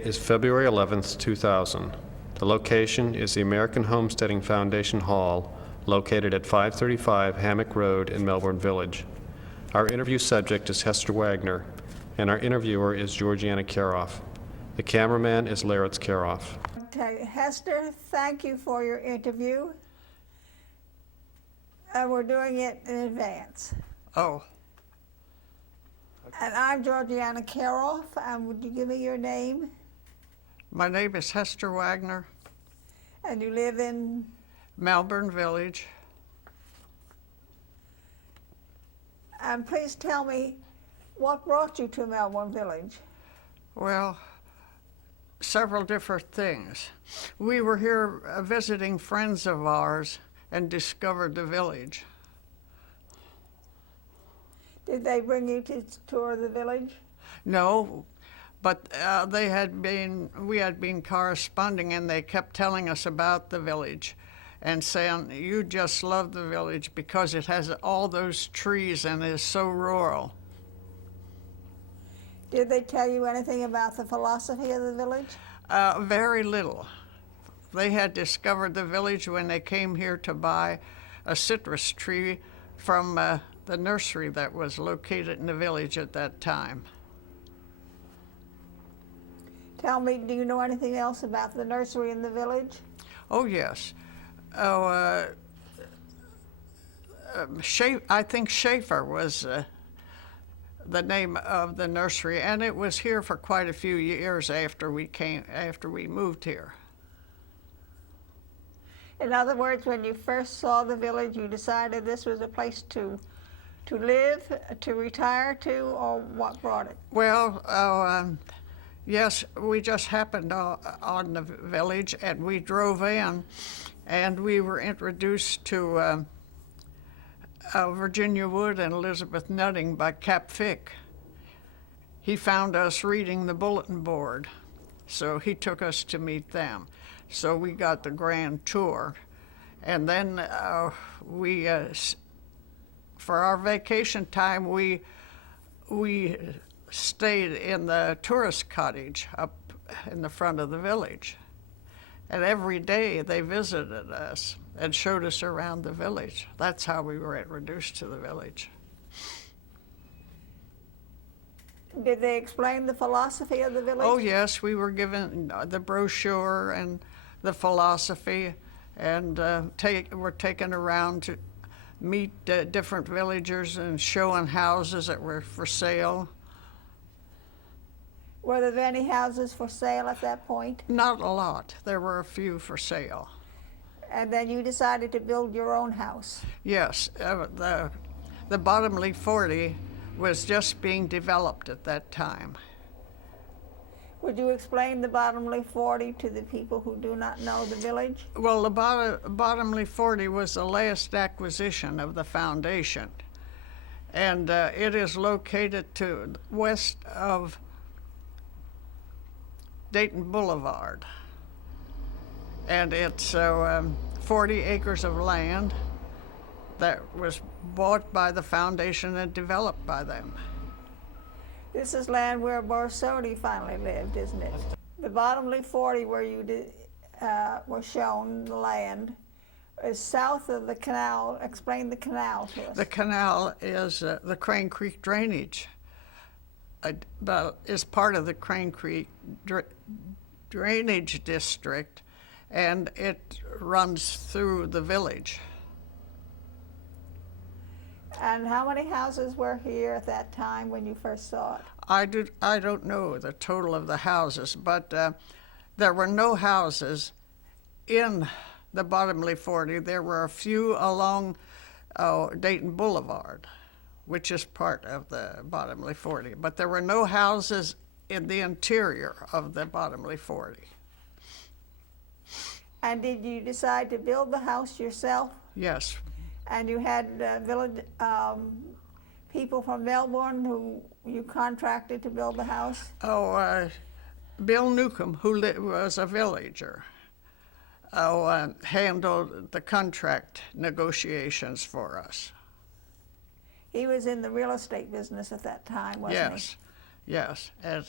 Is February 11th, 2000. The location is the American Homesteading Foundation Hall, located at 535 Hammock Road in Melbourne Village. Our interview subject is Hester Wagner, and our interviewer is Georgiana Karoff. The cameraman is Laritz Karoff. Okay, Hester, thank you for your interview. We're doing it in advance. Oh, And I'm Georgiana Karoff, and would you give me your name? my name is Hester Wagner, And you live in, Melbourne Village. and please tell me what brought you to Melbourne Village? Well, several different things. We were here visiting friends of ours and discovered the village. Did they bring you to tour the village? No, but we had been corresponding, and they kept telling us about the village and saying, you just love the village because it has all those trees and is so rural. Did they tell you anything about the philosophy of the village? Very little. They had discovered the village when they came here to buy a citrus tree from the nursery that was located in the village at that time. Tell me, do you know anything else about the nursery in the village? Oh, yes. I think Schaefer was the name of the nursery, and it was here for quite a few years after we moved here. In other words, when you first saw the village, you decided this was a place to live, to retire to, or what brought it? Well, yes, we just happened on the village, and we drove in, and we were introduced to Virginia Wood and Elizabeth Nutting by Cap Fick. He found us reading the bulletin board, so he took us to meet them. So we got the grand tour, and then for our vacation time, we stayed in the tourist cottage up in the front of the village. And every day they visited us and showed us around the village. That's how we were introduced to the village. Did they explain the philosophy of the village? Oh, yes, we were given the brochure and the philosophy, and were taken around to meet different villagers and showing houses that were for sale. Were there any houses for sale at that point? Not a lot. There were a few for sale. And then you decided to build your own house. Yes, the Bottomley 40 was just being developed at that time. Would you explain the Bottomley 40 to the people who do not know the village? Well, the Bottomley 40 was the last acquisition of the foundation, and it is located to west of Dayton Boulevard, and it's 40 acres of land that was bought by the foundation and developed by them. This is land where Borsodi finally lived, isn't it? The Bottomley 40, where you were shown the land, is south of the canal. Explain the canal to us. The canal is the Crane Creek drainage. Is part of the Crane Creek drainage district, and it runs through the village. And how many houses were here at that time when you first saw it? I don't know the total of the houses, but there were no houses in the Bottomley 40. There were a few along Dayton Boulevard, which is part of the Bottomley 40, but there were no houses in the interior of the Bottomley 40. And did you decide to build the house yourself? Yes. And you had village people from Melbourne who you contracted to build the house? Bill Newcomb, who was a villager, handled the contract negotiations for us. He was in the real estate business at that time, wasn't he? Yes, and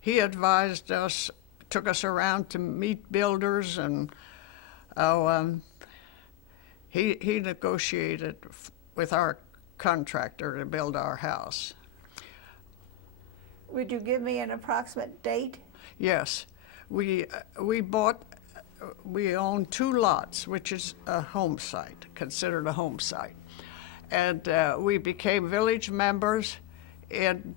he advised us took us around to meet builders, and he negotiated with our contractor to build our house. Would you give me an approximate date? Yes, we own 2 lots, which is a home site, considered a home site. And we became village members in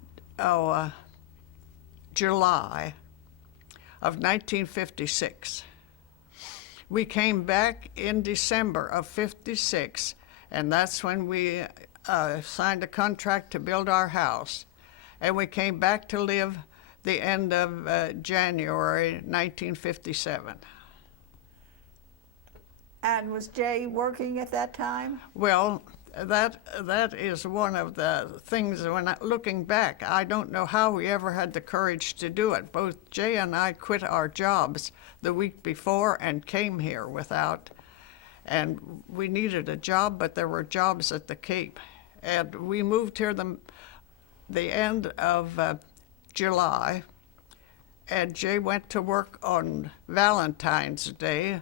July of 1956. We came back in December of 56, and that's when we signed a contract to build our house. And we came back to live the end of January 1957. And was Jay working at that time? Well, that is one of the things, looking back, I don't know how we ever had the courage to do it. Both Jay and I quit our jobs the week before and came here and we needed a job, but there were jobs at the Cape. And we moved here the end of July, and Jay went to work on Valentine's Day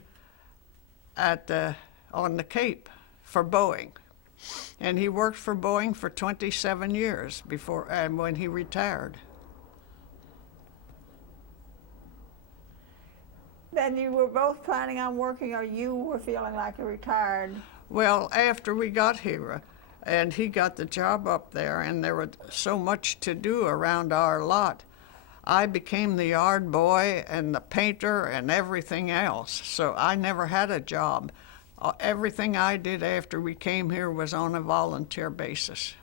on the Cape for Boeing. And he worked for Boeing for 27 years when he retired. Then you were both planning on working, or you were feeling like you retired? Well, after we got here, and he got the job up there, and there was so much to do around our lot, I became the yard boy and the painter and everything else. So I never had a job. Everything I did after we came here was on a volunteer basis.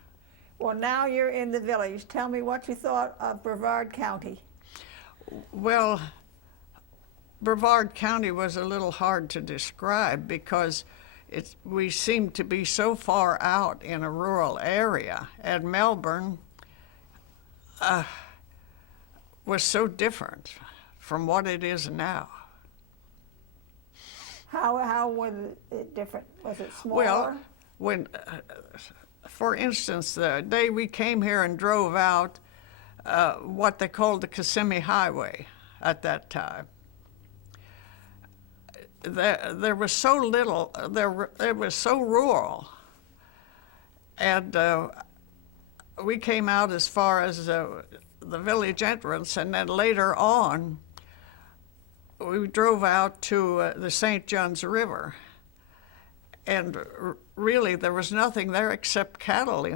Well, now you're in the village. Tell me what you thought of Brevard County. Well, Brevard County was a little hard to describe because we seemed to be so far out in a rural area, and Melbourne was so different from what it is now. How was it different? Was it smaller? Well, for instance, the day we came here and drove out what they called the Kissimmee Highway at that time, there was so little, it was so rural. And we came out as far as the village entrance, and then later on, we drove out to the St. Johns River. And really, there was nothing there except cattle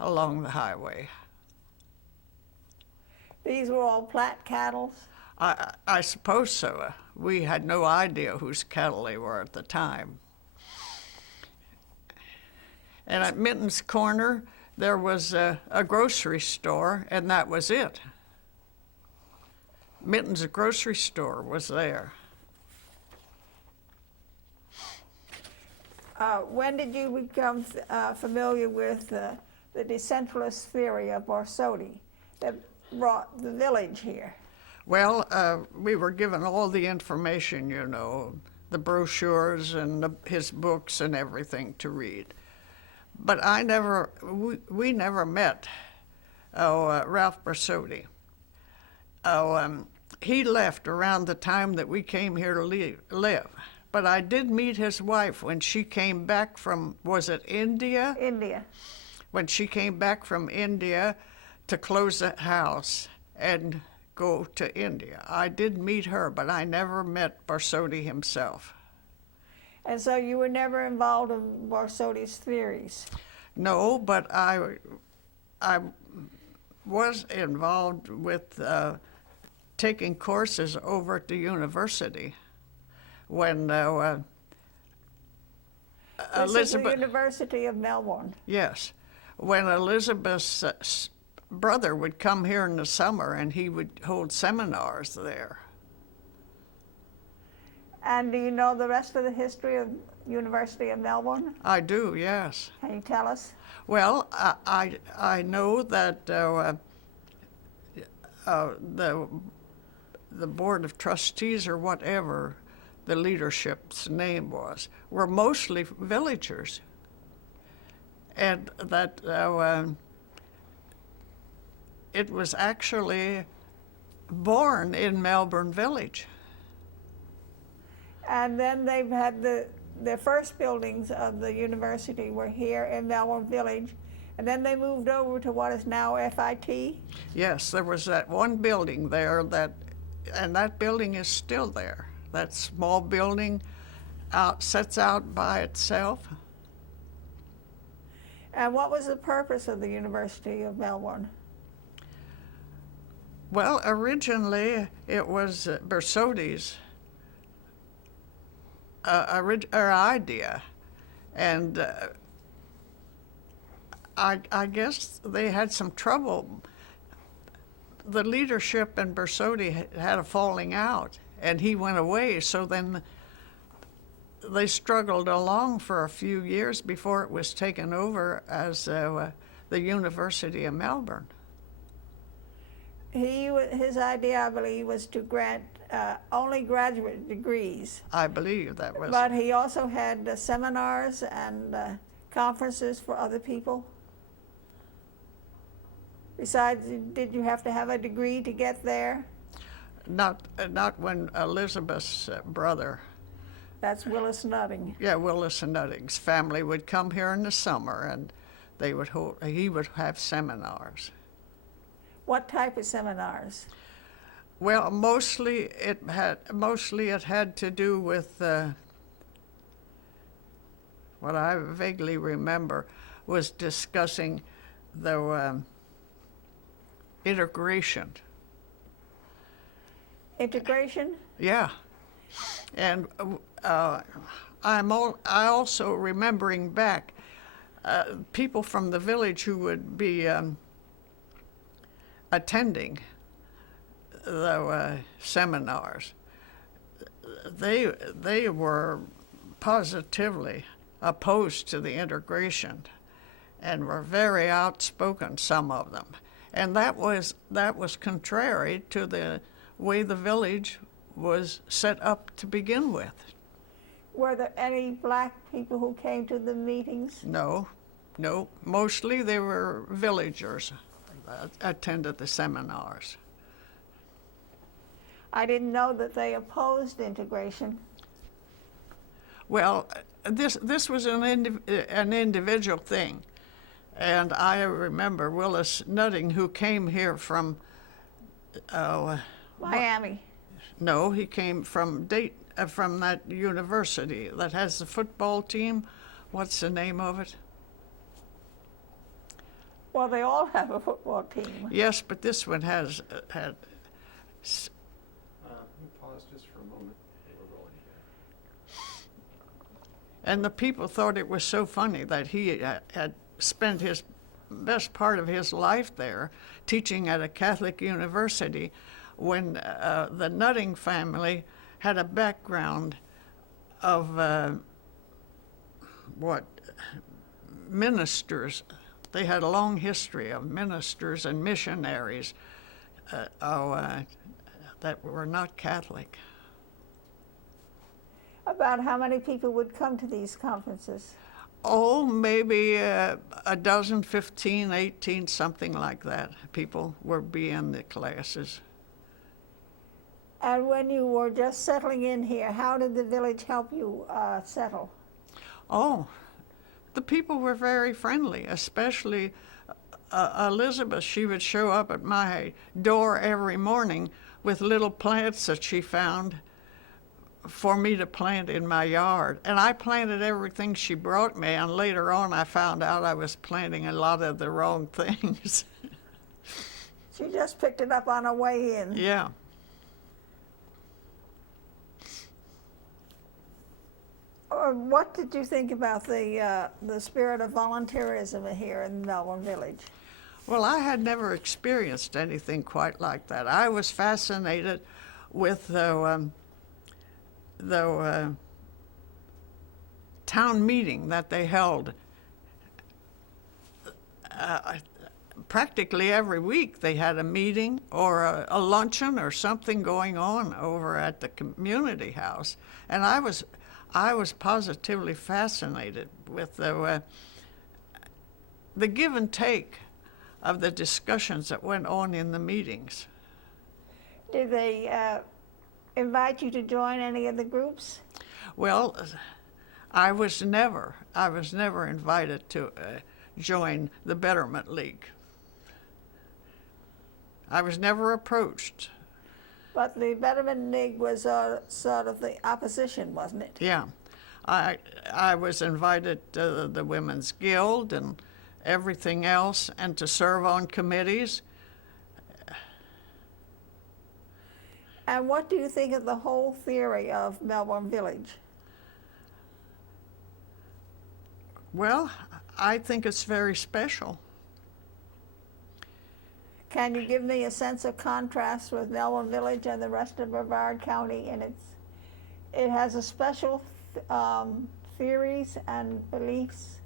along the highway. These were all Platte cattle? I suppose so. We had no idea whose cattle they were at the time. And at Minton's Corner, there was a grocery store, and that was it. Minton's grocery store was there. When did you become familiar with the decentralist theory of Borsodi that brought the village here? Well, we were given all the information, the brochures and his books and everything to read. But we never met Ralph Borsodi. He left around the time that we came here to live. But I did meet his wife when she came back from, was it India? India. When she came back from India to close the house and go to India. I did meet her, but I never met Borsodi himself. And so you were never involved in Borsodi's theories? No, but I was involved with taking courses over at the university when This is the University of Melbourne. Yes, when Elizabeth's brother would come here in the summer and he would hold seminars there. And do you know the rest of the history of University of Melbourne? I do, yes. Can you tell us? Well, I know that the Board of Trustees or whatever the leadership's name was were mostly villagers, and that it was actually born in Melbourne Village. And then they've had the first buildings of the university were here in Melbourne Village, and then they moved over to what is now FIT. Yes, there was that one building there and that building is still there. That small building sets out by itself. And what was the purpose of the University of Melbourne? Well, originally it was Borsodi's idea, and I guess they had some trouble. The leadership and Borsodi had a falling out, and he went away, so then they struggled along for a few years before it was taken over as the University of Melbourne. His idea, I believe, was to grant only graduate degrees. I believe that was. But he also had seminars and conferences for other people. Besides, did you have to have a degree to get there? Not when Elizabeth's brother. That's Willis Nutting. Yeah, Willis and Nutting's family would come here in the summer, and he would have seminars. What type of seminars? Well, mostly it had to do with what I vaguely remember was discussing the integration. Integration? Yeah, and I also remembering back people from the village who would be attending the seminars. They were positively opposed to the integration, and were very outspoken, some of them, and that was contrary to the way the village was set up to begin with. Were there any black people who came to the meetings? No, mostly they were villagers attended the seminars. I didn't know that they opposed integration. Well, this was an individual thing, and I remember Willis Nutting, who came here from Miami. No, he came from Dayton, from that university that has the football team. What's the name of it? Well, they all have a football team. Yes, but this one had. Pause just for a moment. We're rolling here. And the people thought it was so funny that he had spent his best part of his life there teaching at a Catholic university when the Nutting family had a background of ministers. They had a long history of ministers and missionaries that were not Catholic. About how many people would come to these conferences? Oh, maybe a dozen, 15, 18, something like that. People would be in the classes. And when you were just settling in here, how did the village help you settle? Oh, the people were very friendly, especially Elizabeth. She would show up at my door every morning with little plants that she found for me to plant in my yard. And I planted everything she brought me, and later on I found out I was planting a lot of the wrong things. She just picked it up on her way in. Yeah. What did you think about the spirit of volunteerism here in Melbourne Village? Well, I had never experienced anything quite like that. I was fascinated with the town meeting that they held. Practically every week they had a meeting or a luncheon or something going on over at the community house, and I was positively fascinated with the give and take of the discussions that went on in the meetings. Did they invite you to join any of the groups? Well, I was never invited to join the Betterment League. I was never approached. But the Betterment League was sort of the opposition, wasn't it? Yeah, I was invited to the Women's Guild and everything else, and to serve on committees. And what do you think of the whole theory of Melbourne Village? Well, I think it's very special. Can you give me a sense of contrast with Melbourne Village and the rest of Brevard County? And it has a special theories and beliefs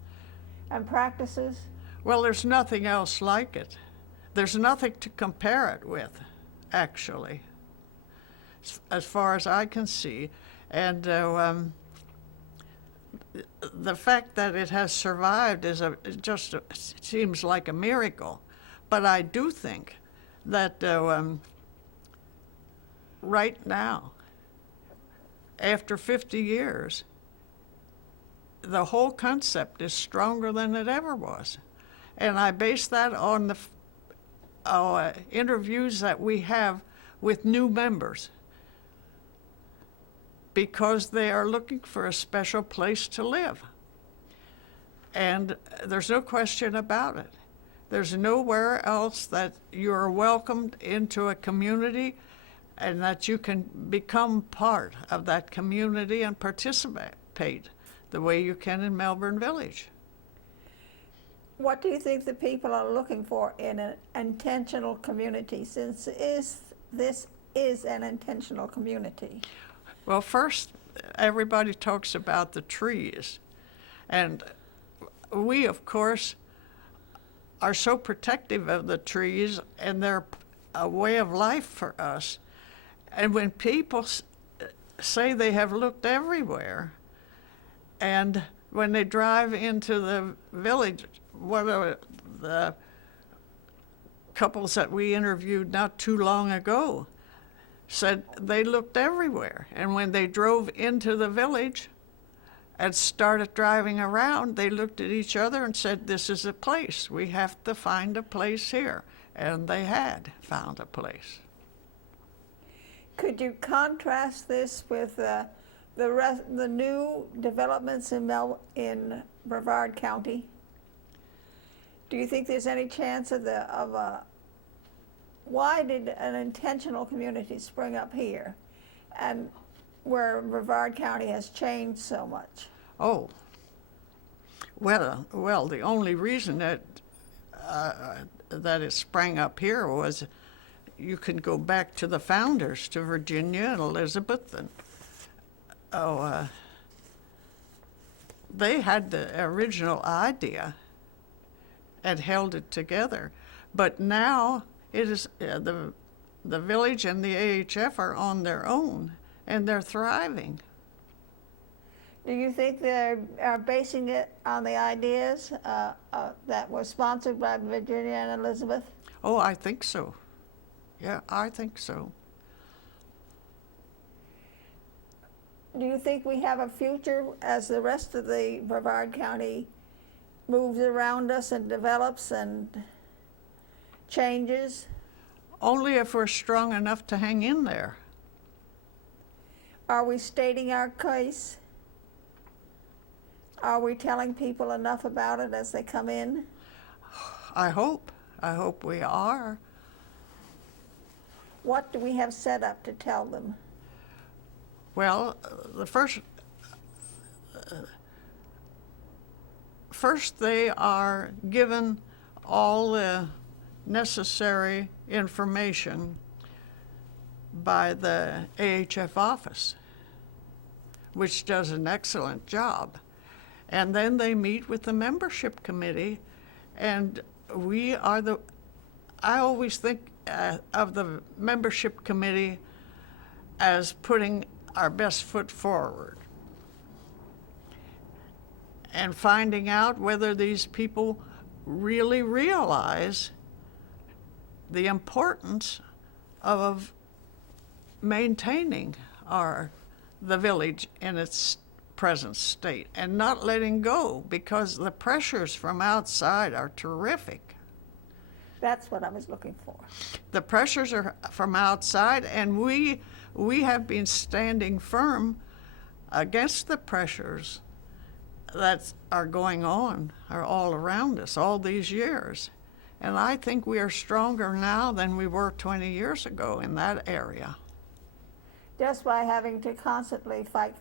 and practices. Well, there's nothing else like it. There's nothing to compare it with, actually, as far as I can see. And the fact that it has survived seems like a miracle. But I do think that right now, after 50 years, the whole concept is stronger than it ever was. And I base that on the interviews that we have with new members, because they are looking for a special place to live. And there's no question about it. There's nowhere else that you're welcomed into a community and that you can become part of that community and participate the way you can in Melbourne Village. What do you think the people are looking for in an intentional community, since this is an intentional community? Well, first, everybody talks about the trees. And we, of course, are so protective of the trees, and they're a way of life for us. And when people say they have looked everywhere, and when they drive into the village, one of the couples that we interviewed not too long ago said they looked everywhere. And when they drove into the village and started driving around, they looked at each other and said, "This is a place. We have to find a place here." And they had found a place. Could you contrast this with the new developments in Brevard County? Do you think there's any chance why did an intentional community spring up here, and where Brevard County has changed so much? Oh, well, the only reason that it sprang up here was, you can go back to the founders, to Virginia and Elizabeth, and they had the original idea and held it together. But now it is the village and the AHF are on their own, and they're thriving. Do you think they are basing it on the ideas that were sponsored by Virginia and Elizabeth? Oh, I think so. Yeah, I think so. Do you think we have a future as the rest of the Brevard County moves around us and develops and changes? Only if we're strong enough to hang in there. Are we stating our case? Are we telling people enough about it as they come in? I hope we are. What do we have set up to tell them? Well, the first they are given all the necessary information by the AHF office, which does an excellent job. And then they meet with the membership committee, and I always think of the membership committee as putting our best foot forward and finding out whether these people really realize the importance of maintaining the village in its present state and not letting go, because the pressures from outside are terrific. That's what I was looking for. The pressures are from outside, and we have been standing firm against the pressures that are going on, are all around us all these years. And I think we are stronger now than we were 20 years ago in that area. Just by having to constantly fight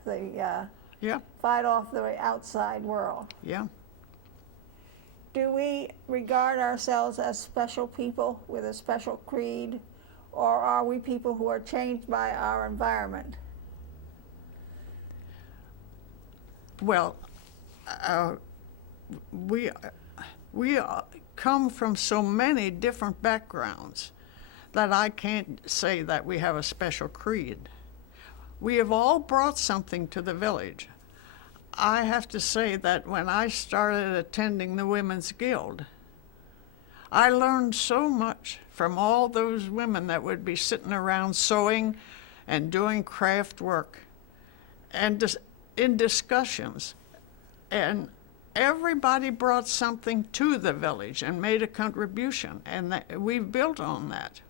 off the outside world. Yeah. Do we regard ourselves as special people with a special creed, or are we people who are changed by our environment? Well, we come from so many different backgrounds that I can't say that we have a special creed. We have all brought something to the village. I have to say that when I started attending the Women's Guild, I learned so much from all those women that would be sitting around sewing and doing craft work and in discussions. And everybody brought something to the village and made a contribution, and we've built on that.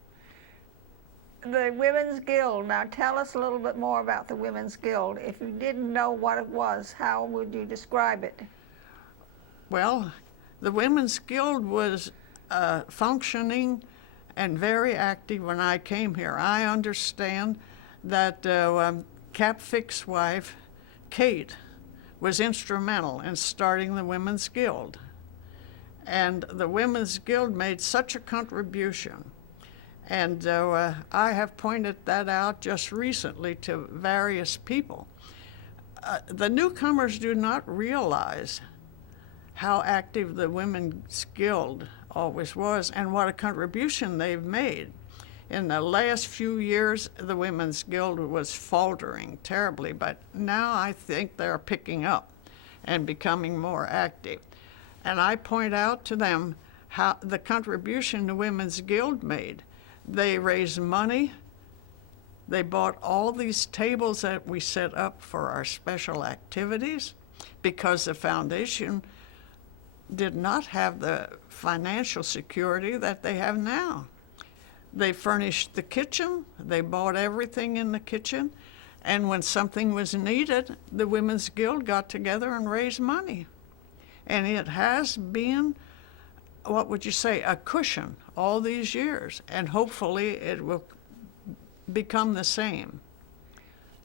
The Women's Guild, now tell us a little bit more about the Women's Guild. If you didn't know what it was, how would you describe it? Well, the Women's Guild was functioning and very active when I came here. I understand that Cap Fick's wife, Kate, was instrumental in starting the Women's Guild. And the Women's Guild made such a contribution. And I have pointed that out just recently to various people. The newcomers do not realize how active the Women's Guild always was and what a contribution they've made. In the last few years, the Women's Guild was faltering terribly, but now I think they're picking up and becoming more active. And I point out to them how the contribution the Women's Guild made. They raised money. They bought all these tables that we set up for our special activities because the foundation did not have the financial security that they have now. They furnished the kitchen. They bought everything in the kitchen. And when something was needed, the Women's Guild got together and raised money. And it has been, what would you say, a cushion all these years, and hopefully it will become the same.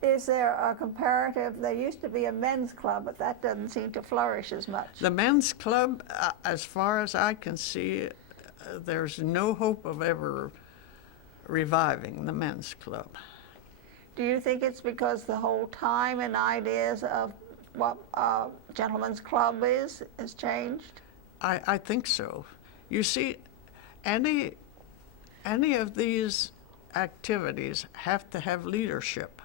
Is there a comparative? There used to be a men's club, but that doesn't seem to flourish as much. The men's club, as far as I can see, there's no hope of ever reviving the men's club. Do you think it's because the whole time and ideas of what a gentleman's club is has changed? I think so. You see, any of these activities have to have leadership.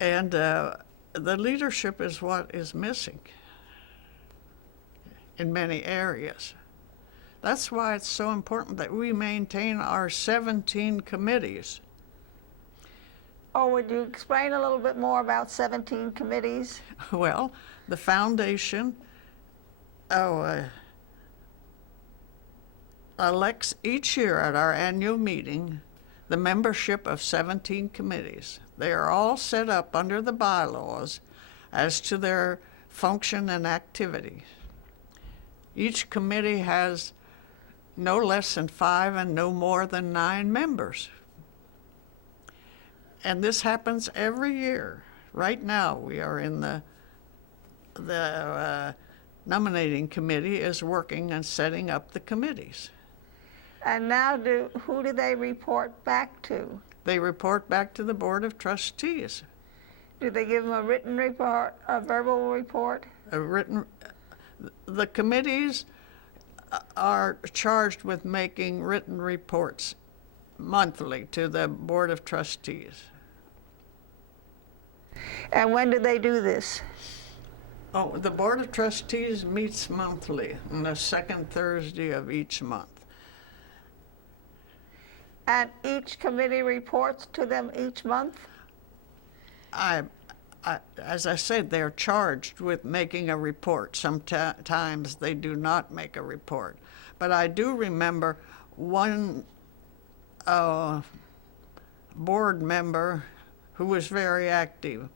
And the leadership is what is missing in many areas. That's why it's so important that we maintain our 17 committees. Oh, would you explain a little bit more about 17 committees? Well, the foundation elects each year at our annual meeting the membership of 17 committees. They are all set up under the bylaws as to their function and activity. Each committee has no less than 5 and no more than 9 members. And this happens every year. Right now, we are in the nominating committee is working and setting up the committees. And now who do they report back to? They report back to the Board of Trustees. Do they give them a written report, a verbal report? The committees are charged with making written reports monthly to the Board of Trustees. And when do they do this? Oh, the Board of Trustees meets monthly on the second Thursday of each month. And each committee reports to them each month? As I said, they're charged with making a report. Sometimes they do not make a report. But I do remember one board member who was very active,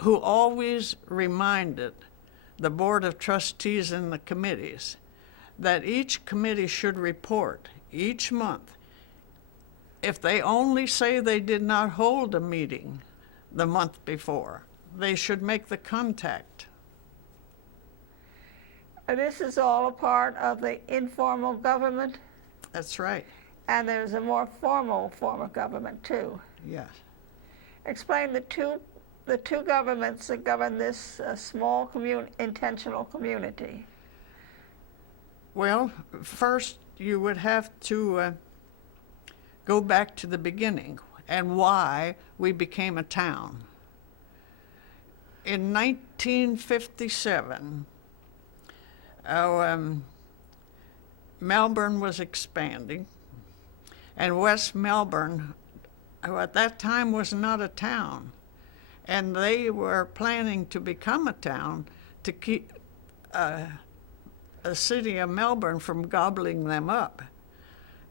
who always reminded the Board of Trustees and the committees that each committee should report each month. If they only say they did not hold a meeting the month before, they should make the contact. This is all a part of the informal government, That's right, and there's a more formal form of government too. yes. Explain the two governments that govern this small intentional community. Well, first you would have to go back to the beginning and why we became a town. In 1957, Melbourne was expanding, and West Melbourne, who at that time was not a town, and they were planning to become a town to keep the city of Melbourne from gobbling them up.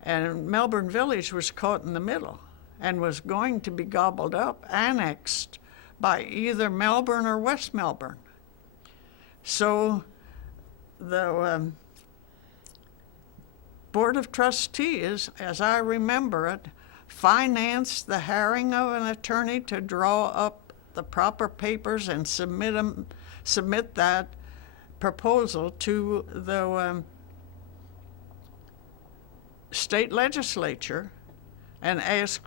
And Melbourne Village was caught in the middle and was going to be gobbled up, annexed by either Melbourne or West Melbourne. So the Board of Trustees, as I remember it, financed the hiring of an attorney to draw up the proper papers and submit that proposal to the state legislature and ask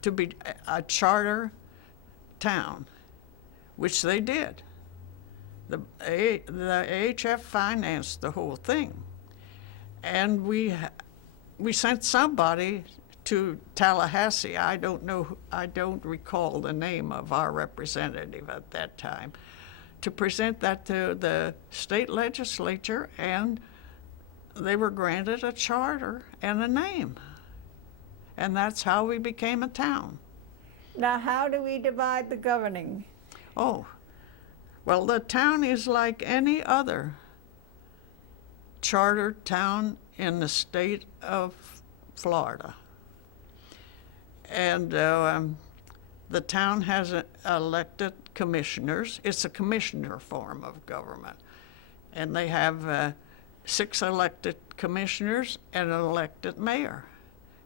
to be a charter town, which they did. The AHF financed the whole thing, and we sent somebody to Tallahassee. I don't recall the name of our representative at that time, to present that to the state legislature, and they were granted a charter and a name. And that's how we became a town. Now, how do we divide the governing? Oh, well, the town is like any other charter town in the state of Florida. And the town has elected commissioners. It's a commissioner form of government. And they have 6 elected commissioners and an elected mayor.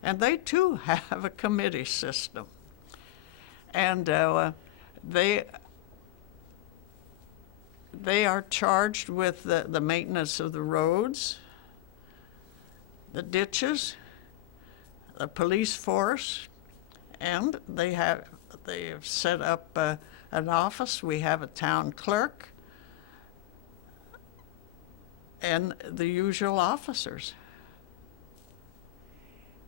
And they too have a committee system. And they are charged with the maintenance of the roads, the ditches, the police force, and they have set up an office. We have a town clerk and the usual officers.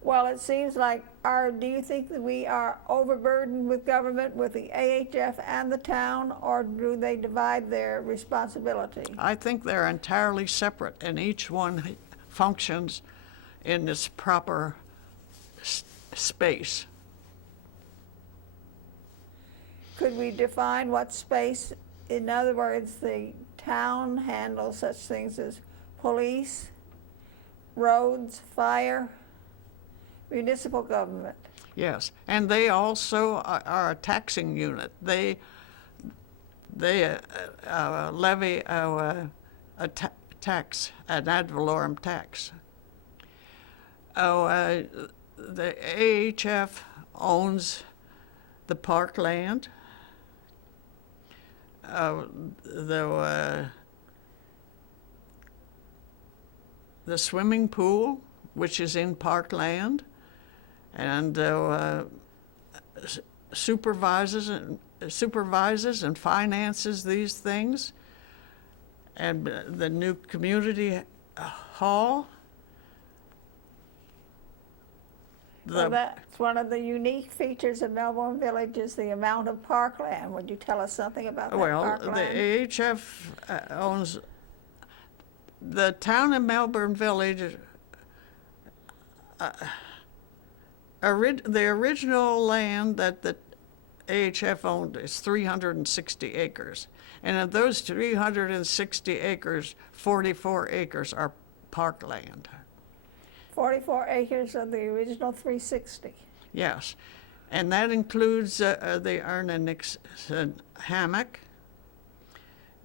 Well, it seems like do you think that we are overburdened with government, with the AHF and the town, or do they divide their responsibility? I think they're entirely separate, and each one functions in its proper space. Could we define what space? In other words, the town handles such things as police, roads, fire, municipal government. Yes, and they also are a taxing unit. They levy a tax, an ad valorem tax. The AHF owns the parkland, the swimming pool, which is in parkland, and supervises and finances these things, and the new community hall. Well, that's one of the unique features of Melbourne Village is the amount of parkland. Would you tell us something about that Well, parkland? the AHF owns the town of Melbourne Village, the original land that the AHF owned is 360 acres. And of those 360 acres, 44 acres are parkland. 44 acres of the original 360. Yes. And that includes the Erna Nixon Hammock,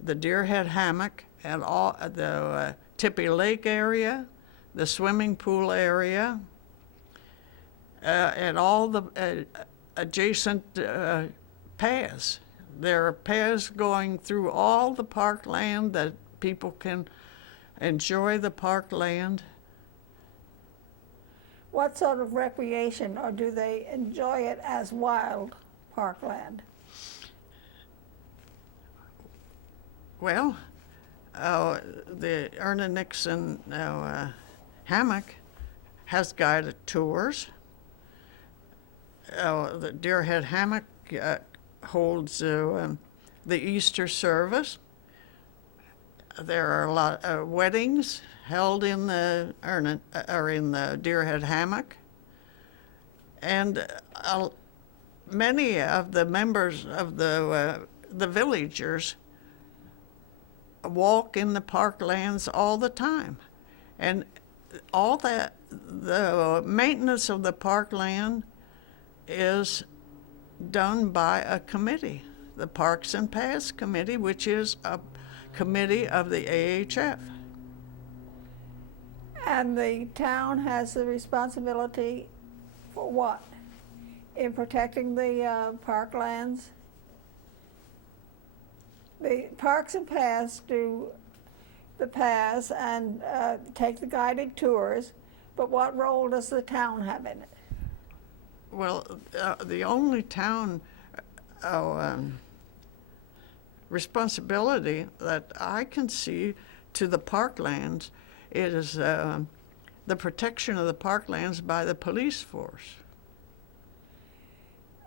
the Deerhead Hammock, and all the Tippy Lake area, the swimming pool area, and all the adjacent paths. There are paths going through all the parkland that people can enjoy the parkland. What sort of recreation, or do they enjoy it as wild parkland? Well, the Erna Nixon Hammock has guided tours. The Deerhead Hammock holds the Easter service. There are a lot of weddings held in the Erna, or in the Deerhead Hammock, and many of the members of the villagers walk in the parklands all the time, and all that the maintenance of the parkland is done by a committee, the Parks and Paths Committee, which is a committee of the AHF. And the town has the responsibility for what? In protecting the parklands? The Parks and Paths do the paths and take the guided tours, but what role does the town have in it? Well, the only town responsibility that I can see to the parklands is the protection of the parklands by the police force.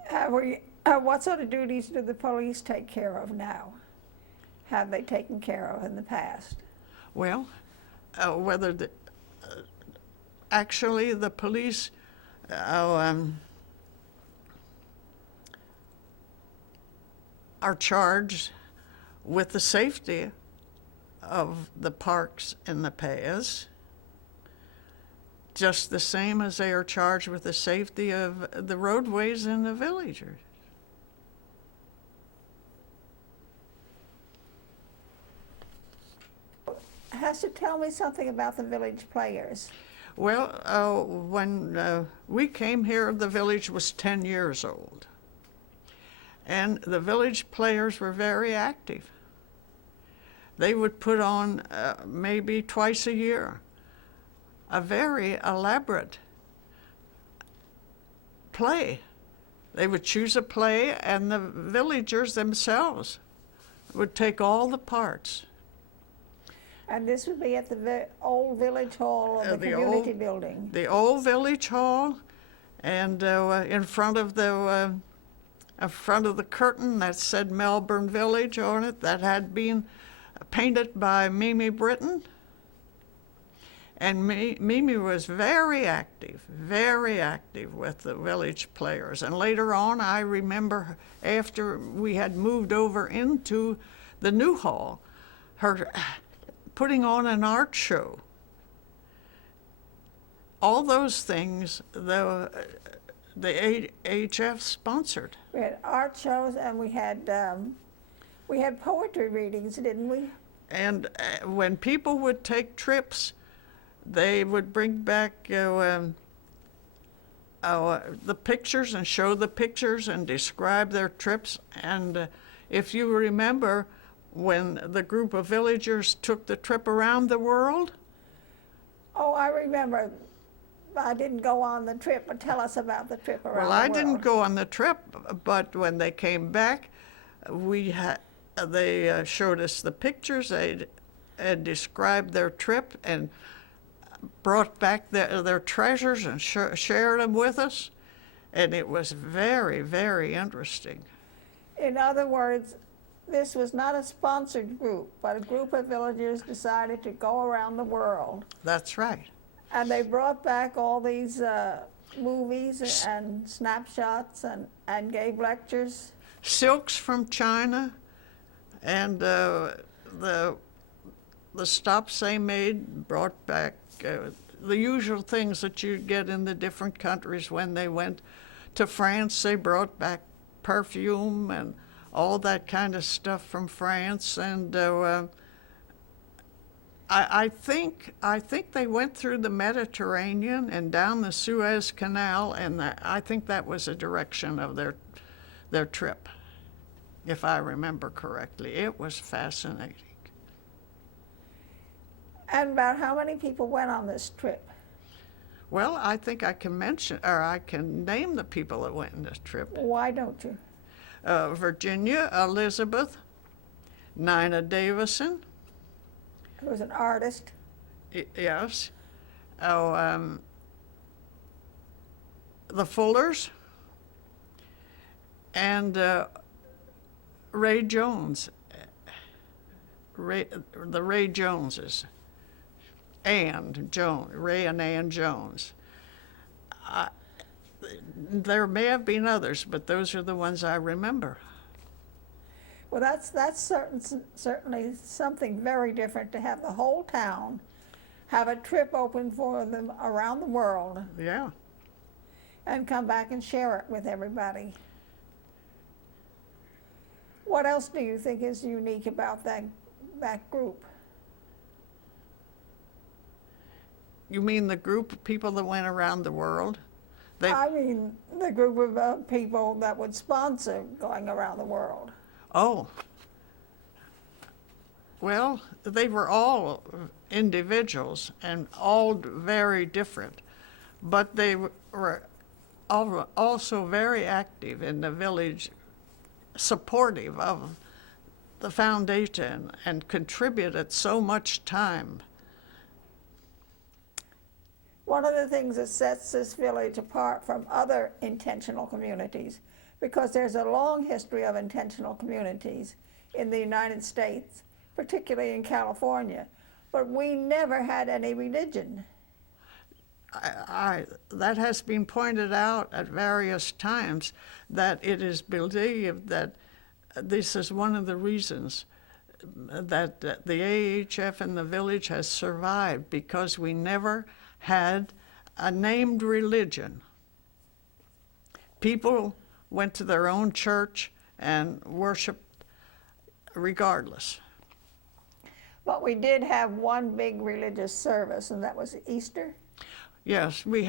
What sort of duties do the police take care of now? Have they taken care of in the past? Well, whether actually the police are charged with the safety of the parks and the paths, just the same as they are charged with the safety of the roadways and the villagers. Hester, tell me something about the village players. Well, when we came here, the village was 10 years old. And the village players were very active. They would put on maybe twice a year a very elaborate play. They would choose a play, and the villagers themselves would take all the parts. And this would be at the old village hall or the community building? The old village hall, and in front of the curtain that said Melbourne Village on it, that had been painted by Mimi Britton. And Mimi was very active with the village players. And later on, I remember after we had moved over into the new hall, her putting on an art show. All those things the AHF sponsored. We had art shows, and we had poetry readings, didn't we? And when people would take trips, they would bring back the pictures and show the pictures and describe their trips. And if you remember, when the group of villagers took the trip around the world? Oh, I remember. I didn't go on the trip, but tell us about the trip around the world. Well, I didn't go on the trip, but when they came back, they showed us the pictures. They described their trip and brought back their treasures and shared them with us, and it was very, very interesting. In other words, this was not a sponsored group, but a group of villagers decided to go around the world. That's right. And they brought back all these movies and snapshots and gave lectures. Silks from China, and the stops they made brought back the usual things that you'd get in the different countries. When they went to France, they brought back perfume and all that kind of stuff from France. And I think they went through the Mediterranean and down the Suez Canal, and I think that was the direction of their trip, if I remember correctly. It was fascinating. And about how many people went on this trip? Well, I think I can name the people that went on this trip. Why don't you? Virginia Elizabeth, Nina Davison. Who was an artist. Yes. The Fullers, and Ray Jones. The Ray Joneses. Ray and Ann Jones. There may have been others, but those are the ones I remember. Well, that's certainly something very different to have the whole town have a trip open for them around the world. Yeah. And come back and share it with everybody. What else do you think is unique about that group? You mean the group of people that went around the world? I mean the group of people that would sponsor going around the world. Oh. Well, they were all individuals and all very different, but they were also very active in the village, supportive of the foundation, and contributed so much time. One of the things that sets this village apart from other intentional communities, because there's a long history of intentional communities in the United States, particularly in California, but we never had any religion. That has been pointed out at various times, that it is believed that this is one of the reasons that the AHF in the village has survived, because we never had a named religion. People went to their own church and worshiped regardless. But we did have one big religious service, and that was Easter. Yes, we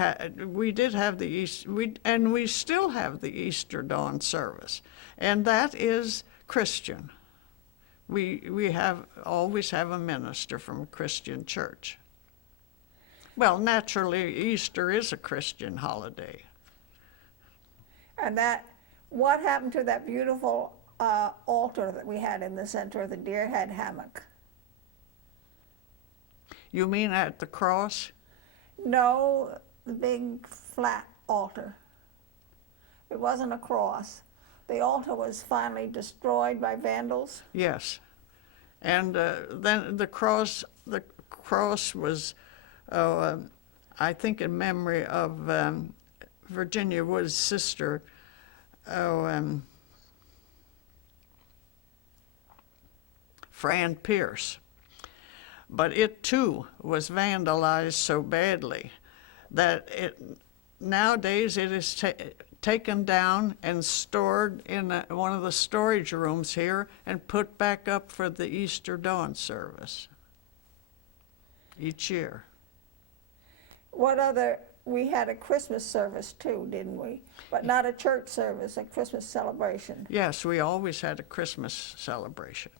did have the Easter, and we still have the Easter dawn service, and that is Christian. We always have a minister from a Christian church. Well, naturally, Easter is a Christian holiday. And what happened to that beautiful altar that we had in the center of the Deerhead Hammock? You mean at the cross? No, the big flat altar. It wasn't a cross. The altar was finally destroyed by vandals. Yes, and then the cross was, I think, in memory of Virginia Wood's sister, Fran Pierce. But it too was vandalized so badly that nowadays it is taken down and stored in one of the storage rooms here and put back up for the Easter dawn service each year. We had a Christmas service too, didn't we? But not a church service, a Christmas celebration. Yes, we always had a Christmas celebration.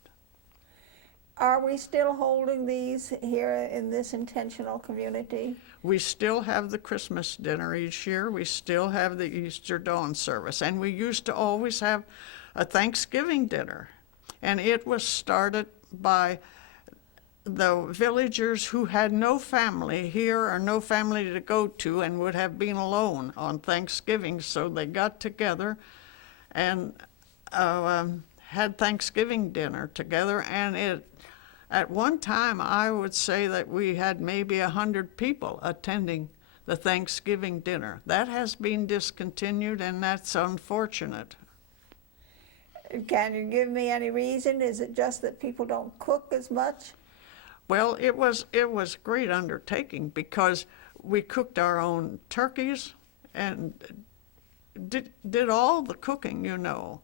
Are we still holding these here in this intentional community? We still have the Christmas dinner each year. We still have the Easter dawn service. And we used to always have a Thanksgiving dinner. And it was started by the villagers who had no family here or no family to go to and would have been alone on Thanksgiving. So they got together and had Thanksgiving dinner together, and at one time I would say that we had maybe 100 people attending the Thanksgiving dinner. That has been discontinued, and that's unfortunate. Can you give me any reason? Is it just that people don't cook as much? Well, it was a great undertaking because we cooked our own turkeys and did all the cooking, you know.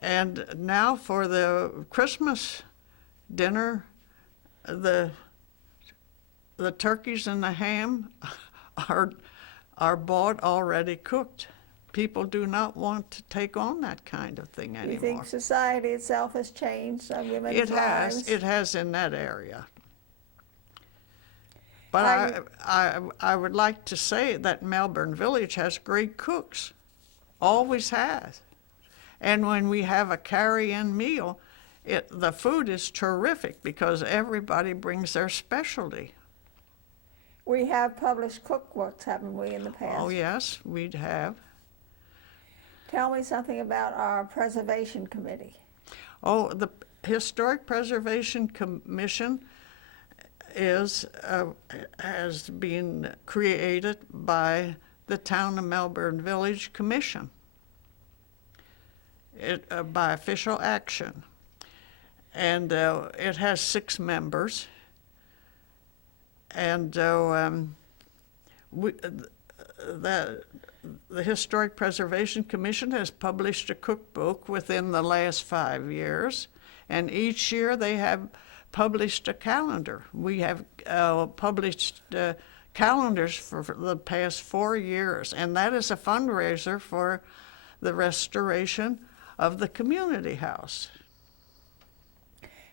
And now for the Christmas dinner, the turkeys and the ham are bought already cooked. People do not want to take on that kind of thing anymore. You think society itself has changed on women's lives? It has in that area. But I would like to say that Melbourne Village has great cooks, always has. And when we have a carry-in meal, the food is terrific because everybody brings their specialty. We have published cookbooks, haven't we, in the past? Oh, yes, we'd have. Tell me something about our Preservation Committee. Oh, the Historic Preservation Commission has been created by the Town of Melbourne Village Commission by official action. And it has 6 members. And the Historic Preservation Commission has published a cookbook within the last 5 years, and each year they have published a calendar. We have published calendars for the past 4 years, and that is a fundraiser for the restoration of the community house.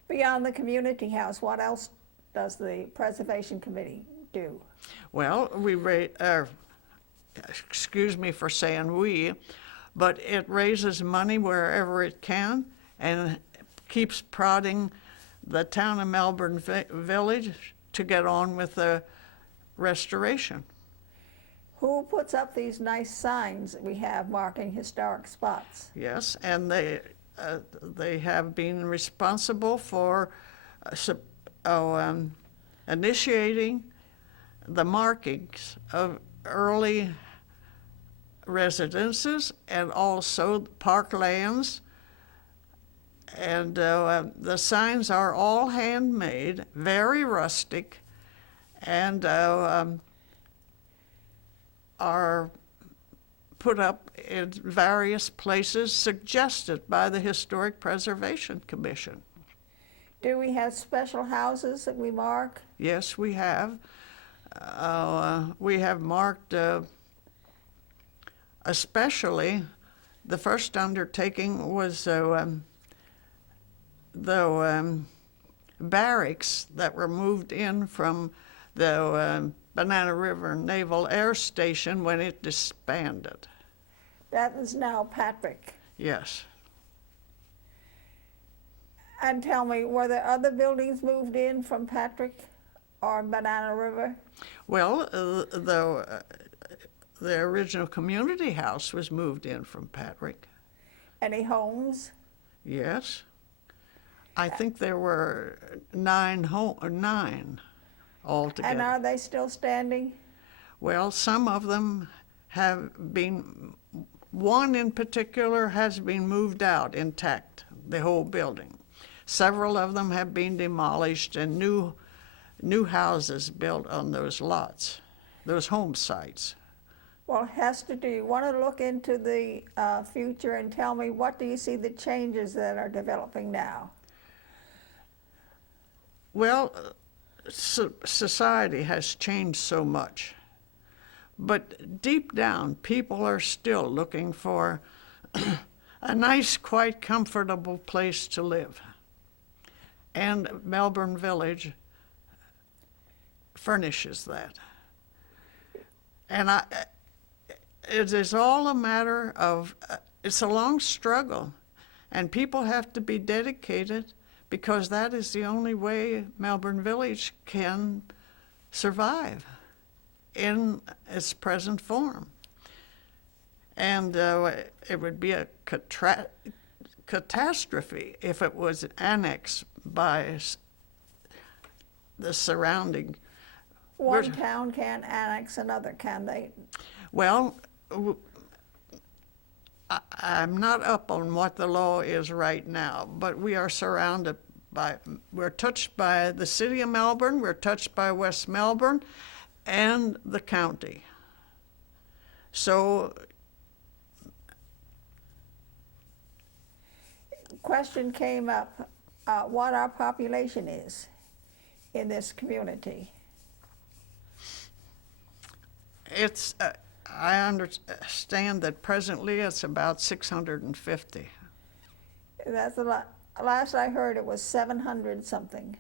Beyond the community house, what else does the Preservation Committee do? Well, excuse me for saying we, but it raises money wherever it can and keeps prodding the Town of Melbourne Village to get on with the restoration. Who puts up these nice signs that we have marking historic spots? Yes, and they have been responsible for initiating the markings of early residences and also parklands. And the signs are all handmade, very rustic, and are put up in various places suggested by the Historic Preservation Commission. Do we have special houses that we mark? Yes, we have. We have marked, especially, the first undertaking was the barracks that were moved in from the Banana River Naval Air Station when it disbanded. That is now Patrick. Yes. And tell me, were there other buildings moved in from Patrick or Banana River? Well, the original community house was moved in from Patrick. Any homes? Yes. I think there were 9 altogether. And are they still standing? Well, some of them have been, one in particular has been moved out intact, the whole building. Several of them have been demolished and new houses built on those lots, those home sites. Well, Hester, do you want to look into the future and tell me what do you see the changes that are developing now? Well, society has changed so much, but deep down, people are still looking for a nice, quite comfortable place to live. And Melbourne Village furnishes that. And it is all a matter of, it's a long struggle, and people have to be dedicated because that is the only way Melbourne Village can survive in its present form. And it would be a catastrophe if it was annexed by the surrounding. One town can't annex another, can they? Well, I'm not up on what the law is right now, but we are surrounded by, we're touched by the city of Melbourne, we're touched by West Melbourne, and the county. So, Question came up, what our population is in this community. it's, I understand that presently it's about 650. That's a lot. Last I heard it was 700 something.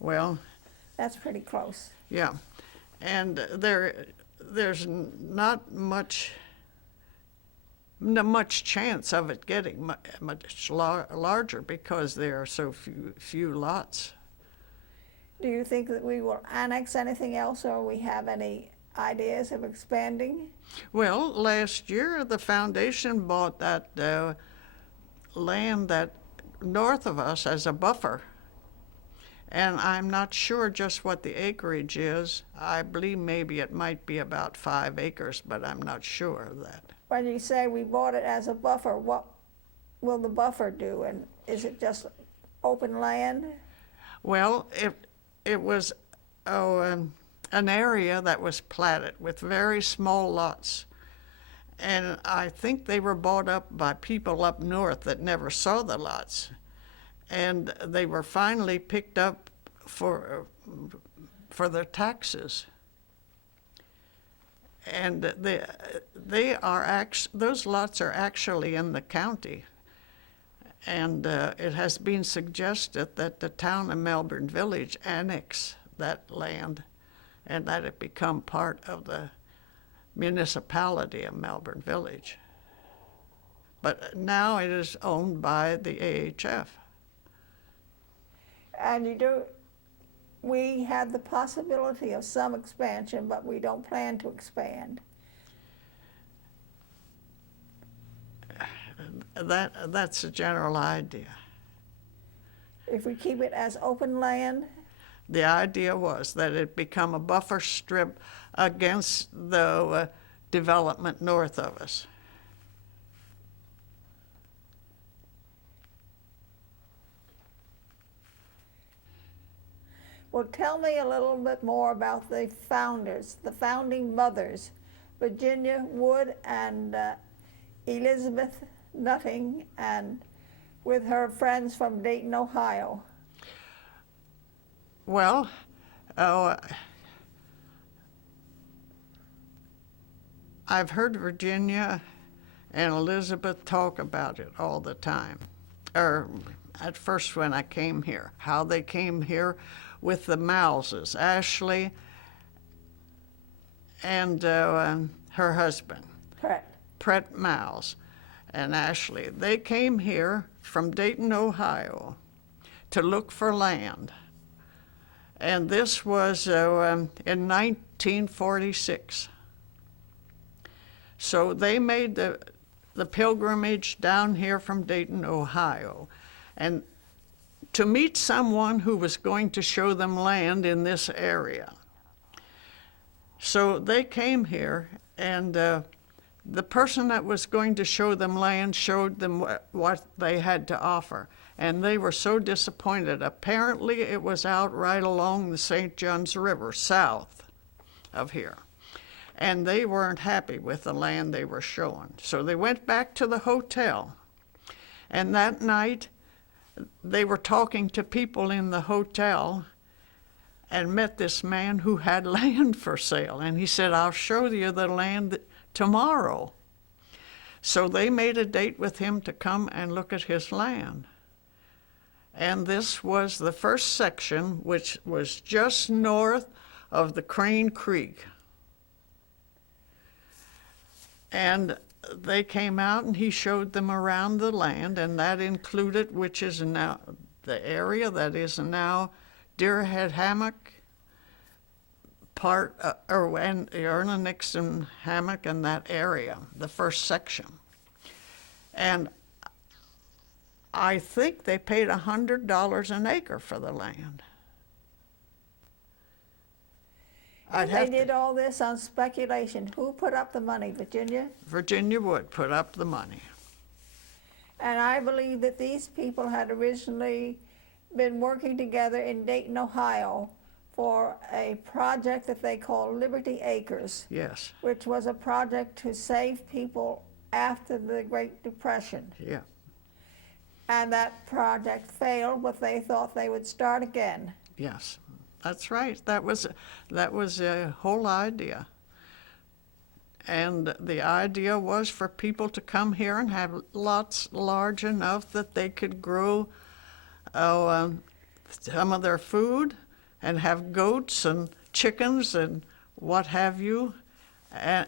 Well, That's pretty close. yeah, and there's not much chance of it getting much larger because there are so few lots. Do you think that we will annex anything else, or we have any ideas of expanding? Well, last year the foundation bought that land that north of us as a buffer. And I'm not sure just what the acreage is. I believe maybe it might be about 5 acres, but I'm not sure of that. When you say we bought it as a buffer, what will the buffer do? And is it just open land? Well, it was an area that was platted with very small lots. And I think they were bought up by people up north that never saw the lots. And they were finally picked up for their taxes. And those lots are actually in the county. And it has been suggested that the town of Melbourne Village annex that land and that it become part of the municipality of Melbourne Village. But now it is owned by the AHF. And we have the possibility of some expansion, but we don't plan to expand. That's a general idea. If we keep it as open land, The idea was that it become a buffer strip against the development north of us. well, tell me a little bit more about the founders, the founding mothers, Virginia Wood and Elizabeth Nutting, and with her friends from Dayton, Ohio. Well, I've heard Virginia and Elizabeth talk about it all the time. Or at first when I came here, how they came here with the Mouses, Ashley and her husband, Pret Mouse and Ashley. They came here from Dayton, Ohio to look for land. And this was in 1946. So they made the pilgrimage down here from Dayton, Ohio, and to meet someone who was going to show them land in this area. So they came here, and the person that was going to show them land showed them what they had to offer. And they were so disappointed. Apparently it was out right along the St. Johns River, south of here. And they weren't happy with the land they were showing. So they went back to the hotel. And that night, they were talking to people in the hotel and met this man who had land for sale. And he said, I'll show you the land tomorrow. So they made a date with him to come and look at his land. And this was the first section, which was just north of the Crane Creek. And they came out and he showed them around the land, and that included, which is now the area that is now Deerhead Hammock, and Erna Nixon Hammock in that area, the first section. And I think they paid $100 an acre for the land. They did all this on speculation. Who put up the money, Virginia? Virginia Wood put up the money. And I believe that these people had originally been working together in Dayton, Ohio for a project that they called Liberty Acres, Yes, which was a project to save people after the Great Depression. yeah. And that project failed, but they thought they would start again. Yes, that's right. That was a whole idea. And the idea was for people to come here and have lots large enough that they could grow some of their food and have goats and chickens and what have you. And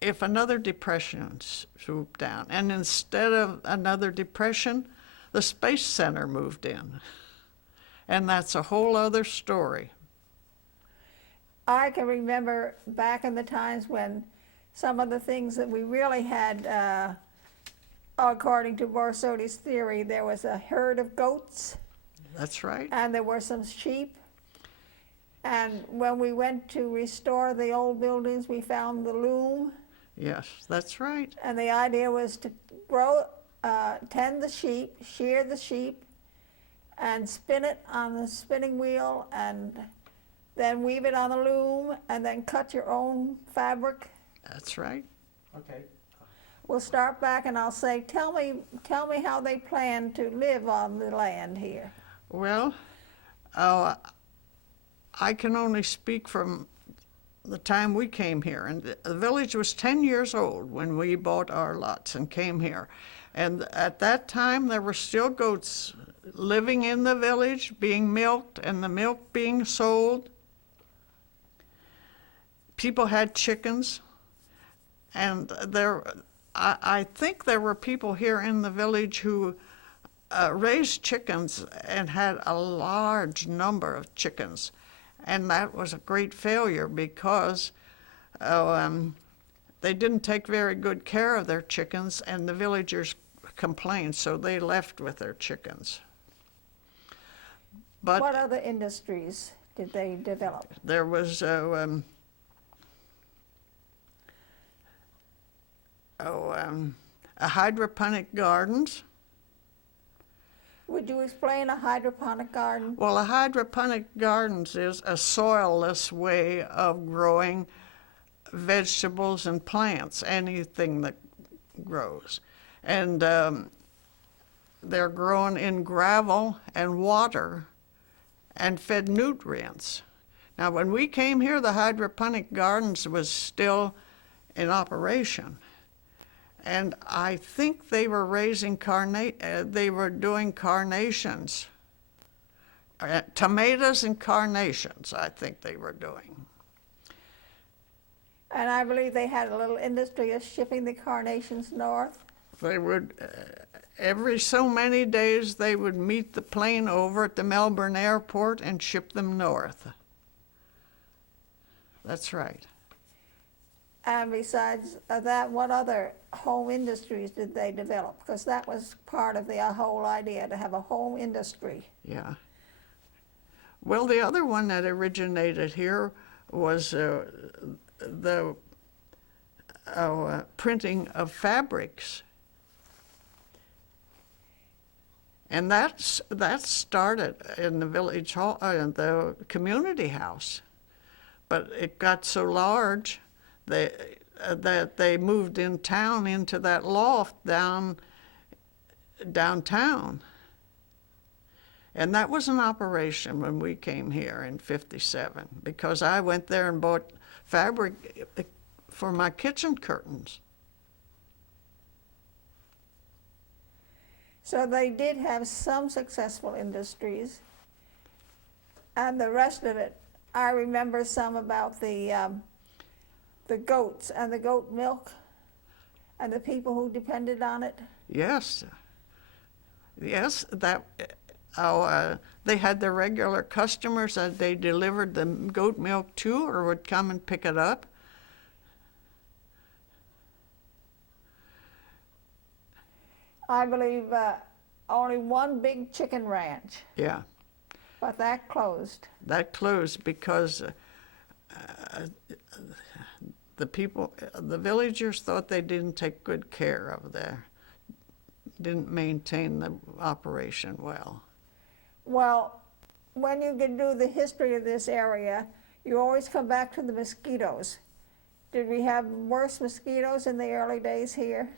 if another depression swooped down, and instead of another depression, the Space Center moved in. And that's a whole other story. I can remember back in the times when some of the things that we really had, according to Borsodi's theory, there was a herd of goats. That's right. And there were some sheep. And when we went to restore the old buildings, we found the loom. Yes, that's right. And the idea was to tend the sheep, shear the sheep, and spin it on the spinning wheel, and then weave it on the loom, and then cut your own fabric. That's right. Okay. We'll start back, and I'll say, tell me how they plan to live on the land here. Well, I can only speak from the time we came here. And the village was 10 years old when we bought our lots and came here. And at that time, there were still goats living in the village, being milked, and the milk being sold. People had chickens. And I think there were people here in the village who raised chickens and had a large number of chickens. And that was a great failure because they didn't take very good care of their chickens, and the villagers complained, so they left with their chickens. But what other industries did they develop? there was a hydroponic gardens. Would you explain a hydroponic garden? Well, a hydroponic gardens is a soilless way of growing vegetables and plants, anything that grows. And they're grown in gravel and water and fed nutrients. Now, when we came here, the hydroponic gardens was still in operation. And I think they were raising they were doing carnations. Tomatoes and carnations, I think they were doing. And I believe they had a little industry of shipping the carnations north. They would, every so many days, they would meet the plane over at the Melbourne airport and ship them north. That's right. And besides that, what other home industries did they develop? Because that was part of the whole idea, to have a home industry. Yeah. Well, the other one that originated here was the printing of fabrics. And that started in the village hall, in the community house. But it got so large that they moved in town into that loft downtown. And that was an operation when we came here in '57, because I went there and bought fabric for my kitchen curtains. So they did have some successful industries, and the rest of it, I remember some about the goats and the goat milk and the people who depended on it. Yes, yes, that they had their regular customers that they delivered the goat milk to or would come and pick it up. I believe only one big chicken ranch, Yeah, but that closed. that closed because the villagers thought they didn't take good care of didn't maintain the operation well. Well, when you can do the history of this area, you always come back to the mosquitoes. Did we have worse mosquitoes in the early days here?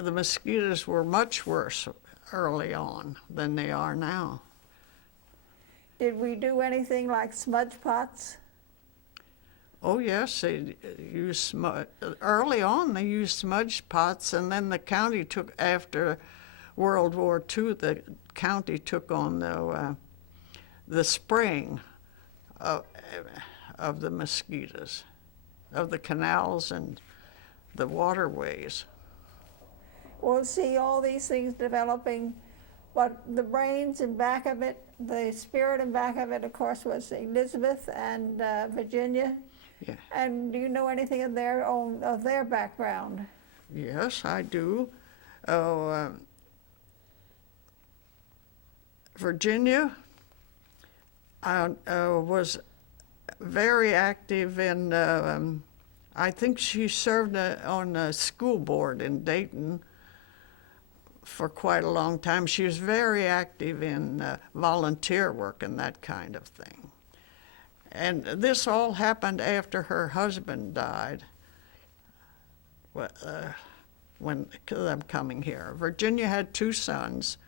The mosquitoes were much worse early on than they are now. Did we do anything like smudge pots? Oh yes, they used early on. They used smudge pots, and then the county took after World War II. The county took on the spraying of the mosquitoes, of the canals and the waterways. We'll see all these things developing, but the brains in back of it, the spirit in back of it, of course, was Elizabeth and Virginia. Yeah. And do you know anything of their background? Yes, I do. Virginia was very active in, I think she served on a school board in Dayton for quite a long time. She was very active in volunteer work and that kind of thing. And this all happened after her husband died when them coming here. Virginia had two sons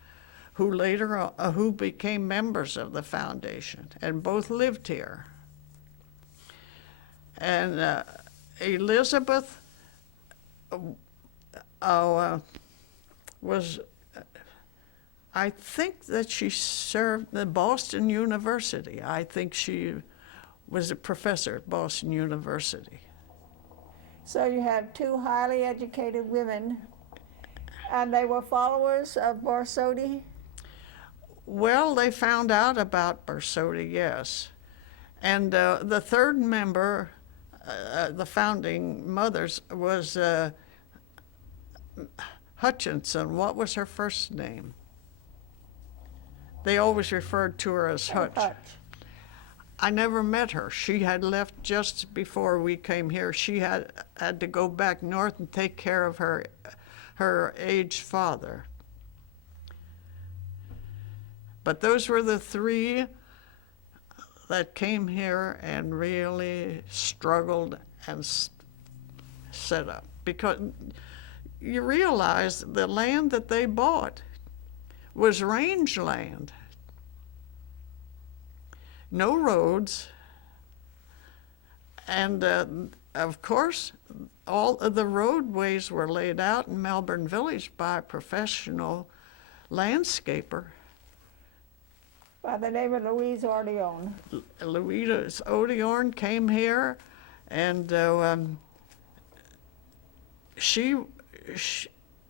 who who became members of the foundation, and both lived here. And Elizabeth was, I think that she served the Boston University. I think she was a professor at Boston University. So you have two highly educated women, and they were followers of Borsodi? Well, they found out about Borsodi, yes. And the third member, the founding mothers, was Hutchison. What was her first name? They always referred to her as Hutch. I never met her. She had left just before we came here. She had to go back north and take care of her aged father. But those were the three that came here and really struggled and set up. Because you realize the land that they bought was rangeland. No roads, and of course, all of the roadways were laid out in Melbourne Village by a professional landscaper. By the name of Louise Ordeon. Louise Ordeon came here, and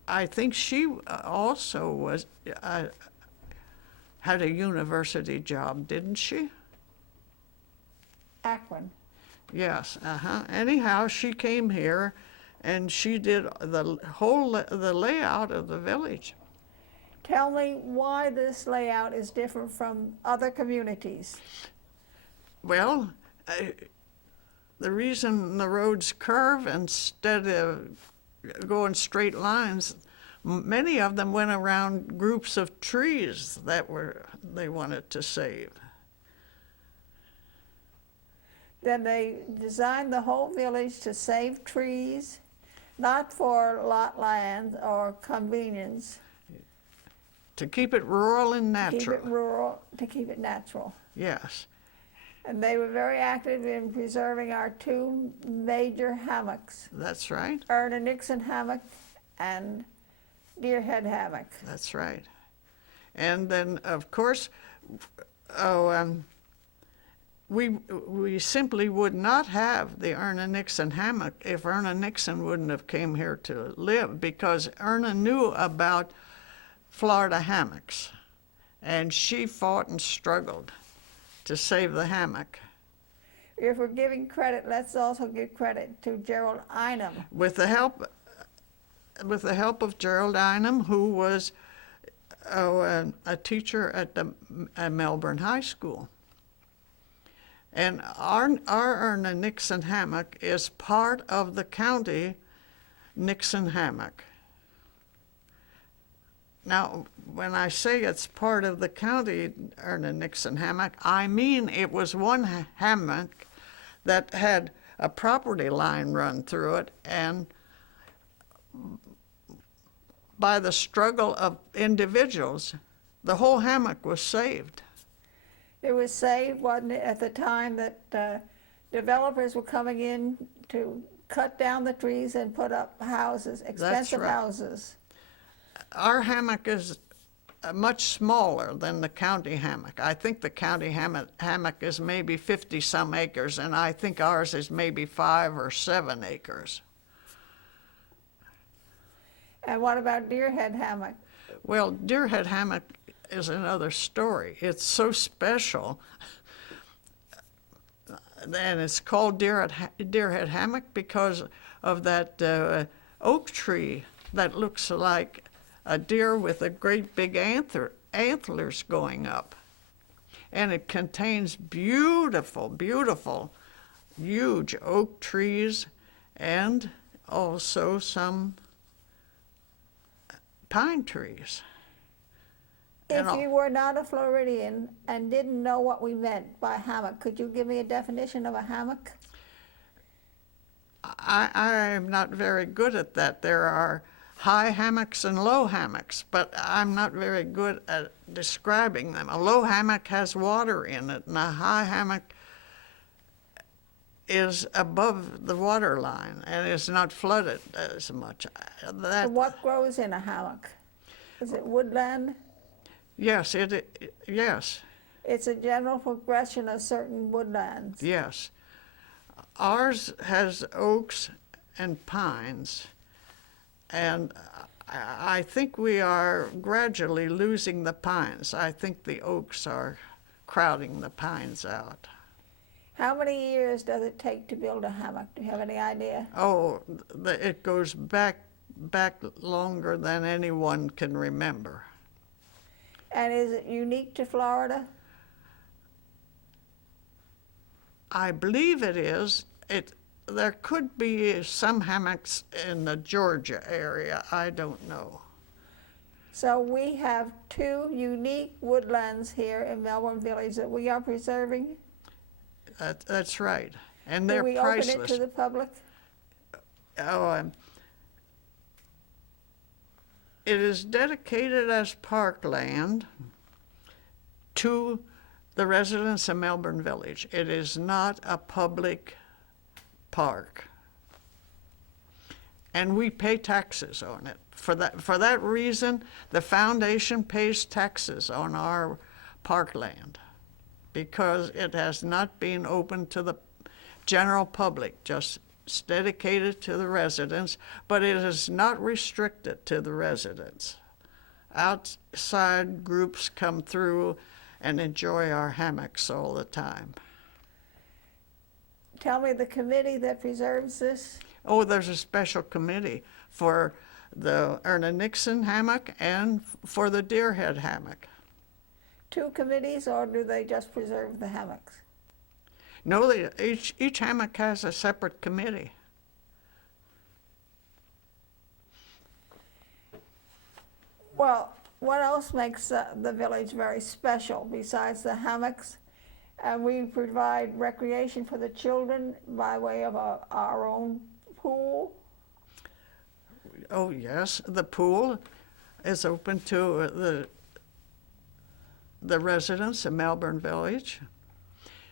I think she also was had a university job, didn't she? Akron. Yes, Anyhow, she came here, and she did the layout of the village. Tell me why this layout is different from other communities. Well, the reason the roads curve instead of going straight lines, many of them went around groups of trees that they wanted to save. Then they designed the whole village to save trees, not for lot land or convenience. To keep it rural and natural. To keep it rural, to keep it natural. Yes. And they were very active in preserving our two major hammocks. That's right. Erna Nixon Hammock and Deerhead Hammock. That's right. And then, of course, we simply would not have the Erna Nixon Hammock if Erna Nixon wouldn't have came here to live, because Erna knew about Florida hammocks, and she fought and struggled to save the hammock. If we're giving credit, let's also give credit to Gerald Einem. With the help of Gerald Einem, who was a teacher at the Melbourne High School. And our Erna Nixon hammock is part of the county Nixon hammock. Now, when I say it's part of the county Erna Nixon hammock, I mean it was one hammock that had a property line run through it, and by the struggle of individuals, the whole hammock was saved. It was saved, wasn't it, at the time that developers were coming in to cut down the trees and put up houses, expensive right. houses. Our hammock is much smaller than the county hammock. I think the county hammock is maybe 50-some acres, and I think ours is maybe 5 or 7 acres. And what about Deerhead Hammock? Well, Deerhead Hammock is another story. It's so special. And it's called Deerhead Hammock because of that oak tree that looks like a deer with a great big antlers going up. And it contains beautiful, beautiful, huge oak trees and also some pine trees. If you were not a Floridian and didn't know what we meant by hammock, could you give me a definition of a hammock? I'm not very good at that. There are high hammocks and low hammocks, but I'm not very good at describing them. A low hammock has water in it, and a high hammock is above the water line and is not flooded as much. And what grows in a hammock? Is it woodland? Yes, yes, It's a general progression of certain woodlands. yes. Ours has oaks and pines, and I think we are gradually losing the pines. I think the oaks are crowding the pines out. How many years does it take to build a hammock? Do you have any idea? Oh, it goes back longer than anyone can remember. And is it unique to Florida? I believe it is. There could be some hammocks in the Georgia area. I don't know. So we have two unique woodlands here in Melbourne Village that we are preserving. That's right, and they're Do we priceless. open it to the public? It is dedicated as parkland to the residents of Melbourne Village. It is not a public park. And we pay taxes on it. For that reason, the foundation pays taxes on our parkland because it has not been open to the general public, just it's dedicated to the residents, but it is not restricted to the residents. Outside groups come through and enjoy our hammocks all the time. Tell me the committee that preserves this. Oh, there's a special committee for the Erna Nixon hammock and for the Deerhead hammock. Two committees, or do they just preserve the hammocks? No, each hammock has a separate committee. Well, what else makes the village very special besides the hammocks? We provide recreation for the children by way of our own pool. Oh, yes, the pool is open to the residents of Melbourne Village.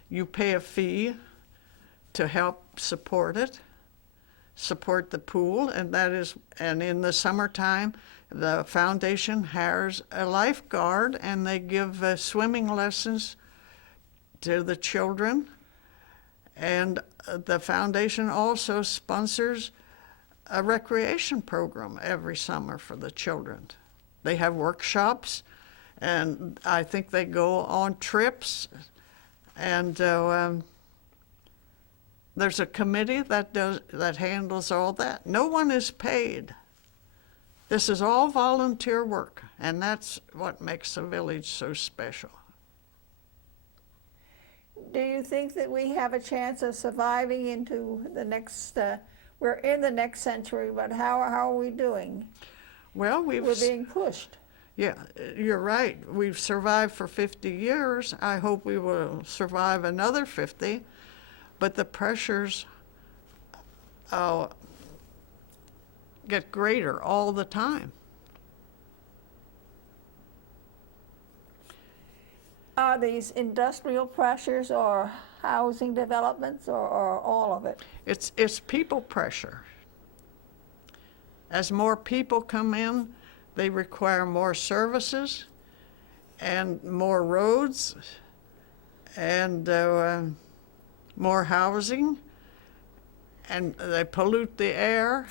You pay a fee to help support the pool, and in the summertime, the foundation hires a lifeguard, and they give swimming lessons to the children. And the foundation also sponsors a recreation program every summer for the children. They have workshops, and I think they go on trips. And there's a committee that handles all that. No one is paid This is all volunteer work, and that's what makes the village so special. Do you think that we have a chance of surviving into the next, we're in the next century, but how are we doing? Well, We're being pushed. yeah, you're right. We've survived for 50 years. I hope we will survive another 50, but the pressures get greater all the time. Are these industrial pressures or housing developments or all of it? It's people pressure. As more people come in, they require more services and more roads and more housing, and they pollute the air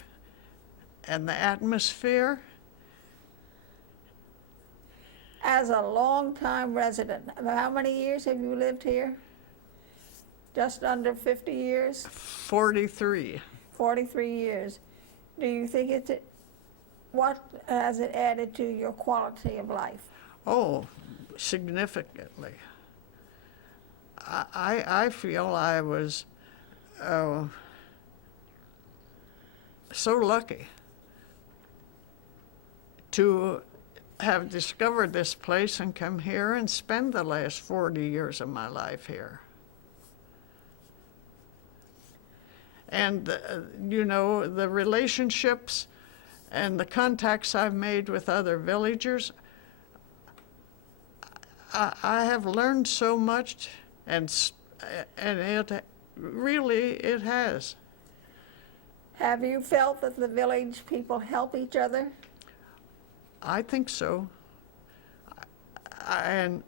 and the atmosphere. As a longtime resident, how many years have you lived here? Just under 50 years? 43. 43 years. Do you think what has it added to your quality of life? Oh, significantly. I feel I was so lucky to have discovered this place and come here and spend the last 40 years of my life here. And, the relationships and the contacts I've made with other villagers, I have learned so much, and it really, it has. Have you felt that the village people help each other? I think so. And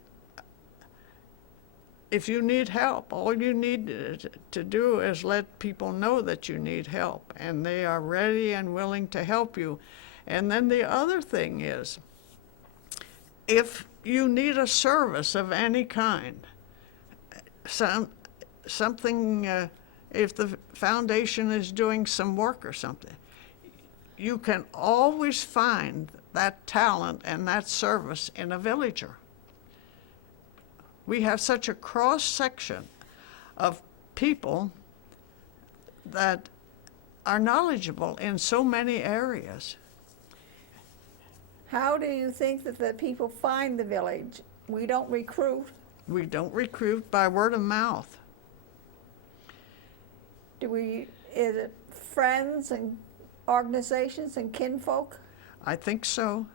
if you need help, all you need to do is let people know that you need help, and they are ready and willing to help you. And then the other thing is, if you need a service of any kind, something, if the foundation is doing some work or something, you can always find that talent and that service in a villager. We have such a cross section of people that are knowledgeable in so many areas. How do you think that the people find the village? We don't recruit. We don't recruit by word of mouth. Is it friends and organizations and kinfolk? I think so.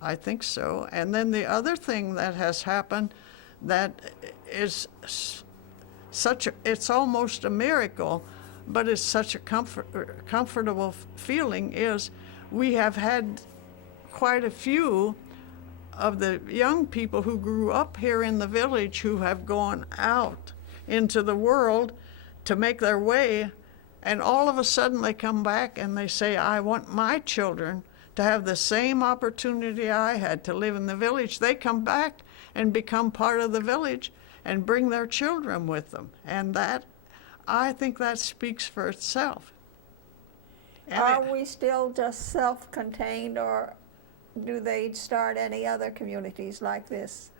I think so. And then the other thing that has happened that is it's almost a miracle, but it's such a comfortable feeling, is we have had quite a few of the young people who grew up here in the village who have gone out into the world to make their way, and all of a sudden they come back and they say, I want my children to have the same opportunity I had to live in the village. They come back and become part of the village and bring their children with them. And that, I think that speaks for itself. And Are we still just self-contained, or do they start any other communities like this?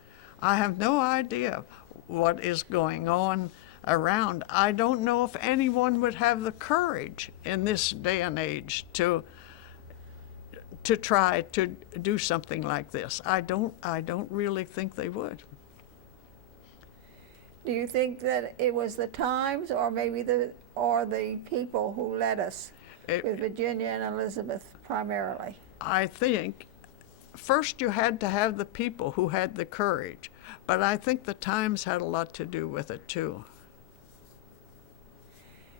I have no idea what is going on around. I don't know if anyone would have the courage in this day and age to try to do something like this. I don't really think they would. Do you think that it was the times, or maybe the people who led us, with Virginia and Elizabeth primarily? I think first you had to have the people who had the courage, but I think the times had a lot to do with it too.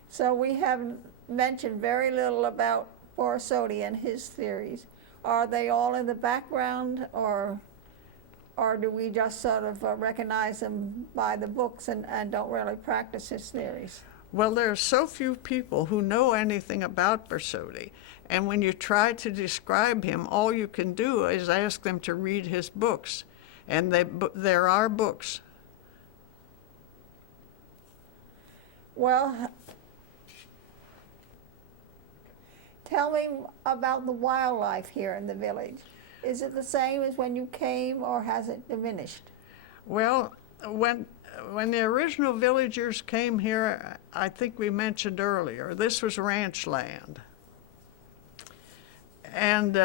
So we have mentioned very little about Borsodi and his theories. Are they all in the background, or do we just sort of recognize them by the books and don't really practice his theories? Well, there are so few people who know anything about Borsodi, and when you try to describe him, all you can do is ask them to read his books, and there are books. Tell me about the wildlife here in the village. Is it the same as when you came, or has it diminished? Well, when the original villagers came here, I think we mentioned earlier, this was ranch land. And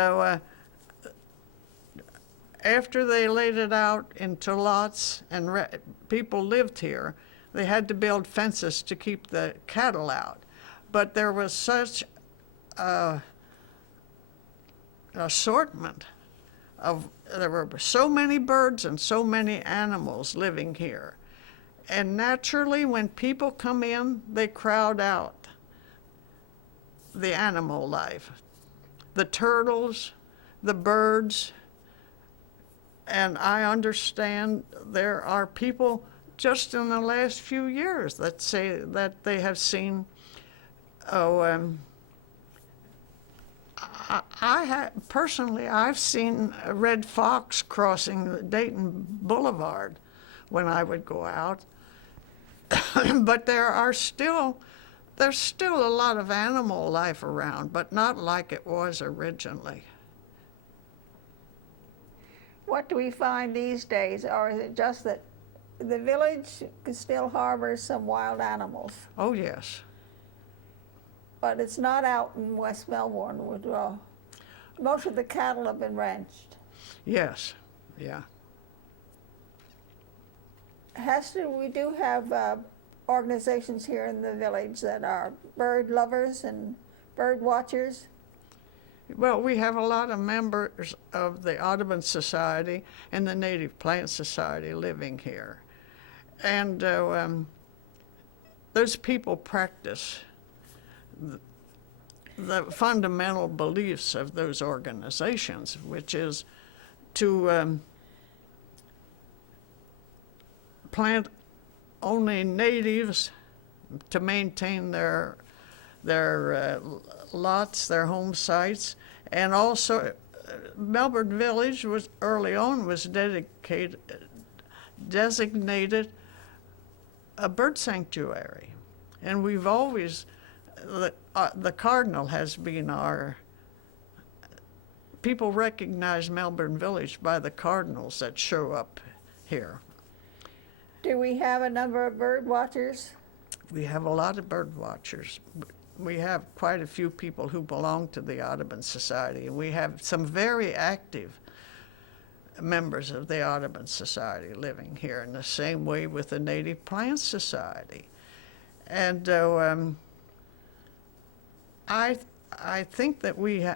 after they laid it out into lots and people lived here, they had to build fences to keep the cattle out. But there was such assortment there were so many birds and so many animals living here. And naturally, when people come in, they crowd out the animal life. The turtles, the birds, and I understand there are people just in the last few years that say that they have seen, personally, I've seen a red fox crossing the Dayton Boulevard when I would go out. But there's still a lot of animal life around, but not like it was originally. What do we find these days, or is it just that the village still harbors some wild animals, Oh, yes. but it's not out in West Melbourne? Most of the cattle have been ranched. Yes, yeah. Hester, we do have organizations here in the village that are bird lovers and bird watchers. Well, we have a lot of members of the Audubon Society and the Native Plant Society living here. And those people practice the fundamental beliefs of those organizations, which is to plant only natives to maintain their lots, their home sites, and also Melbourne Village was early on was designated a bird sanctuary, and we've always the cardinal has been our. People recognize Melbourne Village by the cardinals that show up here. Do we have a number of bird watchers? We have a lot of bird watchers. We have quite a few people who belong to the Audubon Society, and we have some very active members of the Audubon Society living here in the same way with the Native Plant Society. And I think that we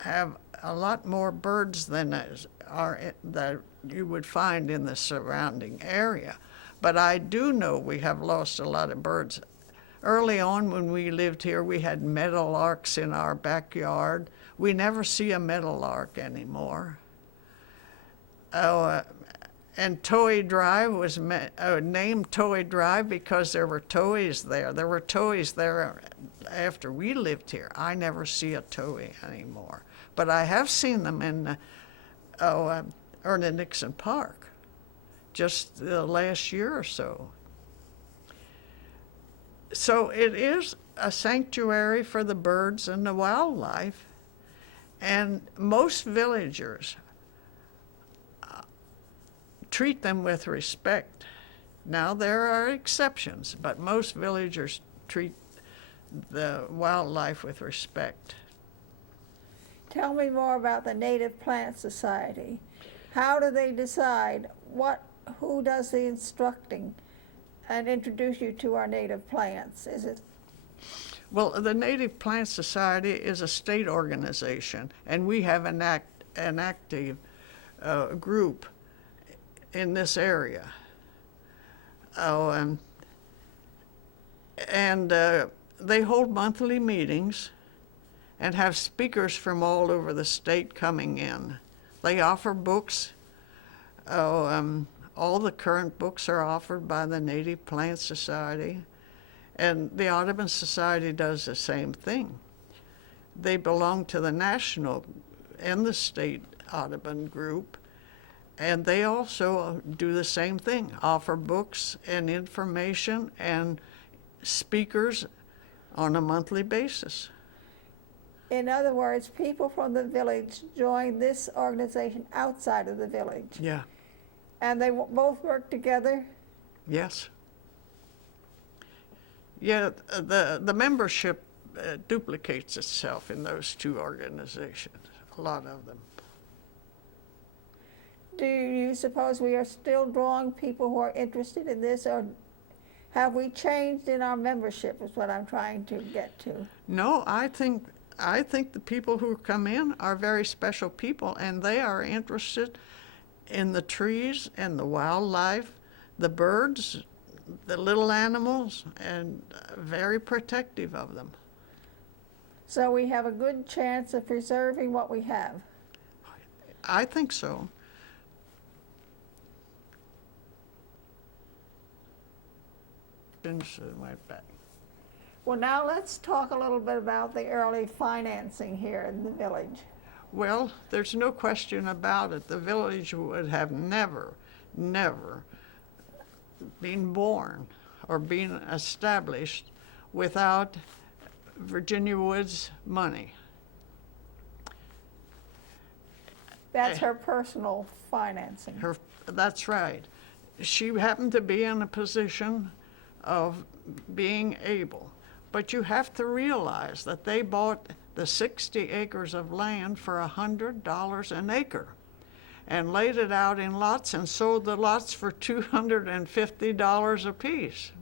have a lot more birds than that you would find in the surrounding area. But I do know we have lost a lot of birds. Early on when we lived here, we had meadowlarks in our backyard. We never see a meadowlark anymore. And Towhee Drive was named Towhee Drive because there were towhees there. There were towhees there after we lived here. I never see a towhee anymore. But I have seen them in Erna Nixon Park just the last year or so. So it is a sanctuary for the birds and the wildlife, and most villagers treat them with respect. Now, there are exceptions, but most villagers treat the wildlife with respect. Tell me more about the Native Plant Society. How do they decide who does the instructing and introduce you to our native plants? Is it? Well, the Native Plant Society is a state organization, and we have an active group in this area. They hold monthly meetings and have speakers from all over the state coming in. They offer books. All the current books are offered by the Native Plant Society, and the Audubon Society does the same thing. They belong to the national and the state Audubon group, and they also do the same thing, offer books and information and speakers on a monthly basis. In other words, people from the village joined this organization outside of the village. Yeah. And they both work together? Yes. Yeah, the membership duplicates itself in those two organizations, a lot of them. Do you suppose we are still drawing people who are interested in this, or have we changed in our membership is what I'm trying to get to? No, I think the people who come in are very special people, and they are interested in the trees and the wildlife, the birds, the little animals, and very protective of them. So we have a good chance of preserving what we have. I think so. Went back. Well, now let's talk a little bit about the early financing here in the village. Well, there's no question about it. The village would have never been born or been established without Virginia Wood's money. That's her personal financing. That's right. She happened to be in a position of being able. But you have to realize that they bought the 60 acres of land for $100 an acre and laid it out in lots and sold the lots for $250 apiece.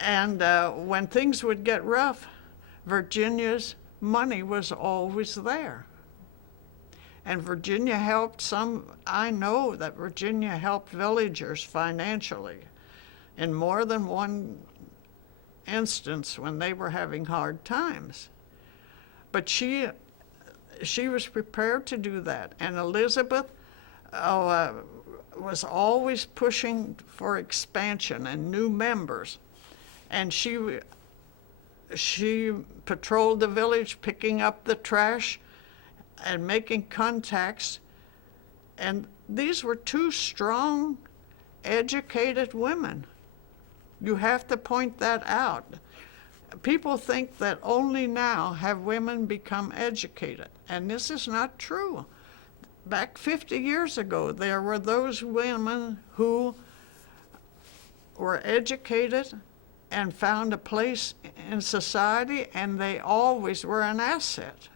And when things would get rough, Virginia's money was always there. And Virginia helped some. I know that Virginia helped villagers financially in more than one instance when they were having hard times. But she was prepared to do that. And Elizabeth was always pushing for expansion and new members. And she patrolled the village, picking up the trash and making contacts. And these were two strong, educated women. You have to point that out. People think that only now have women become educated, and this is not true. Back 50 years ago, there were those women who were educated and found a place in society, and they always were an asset.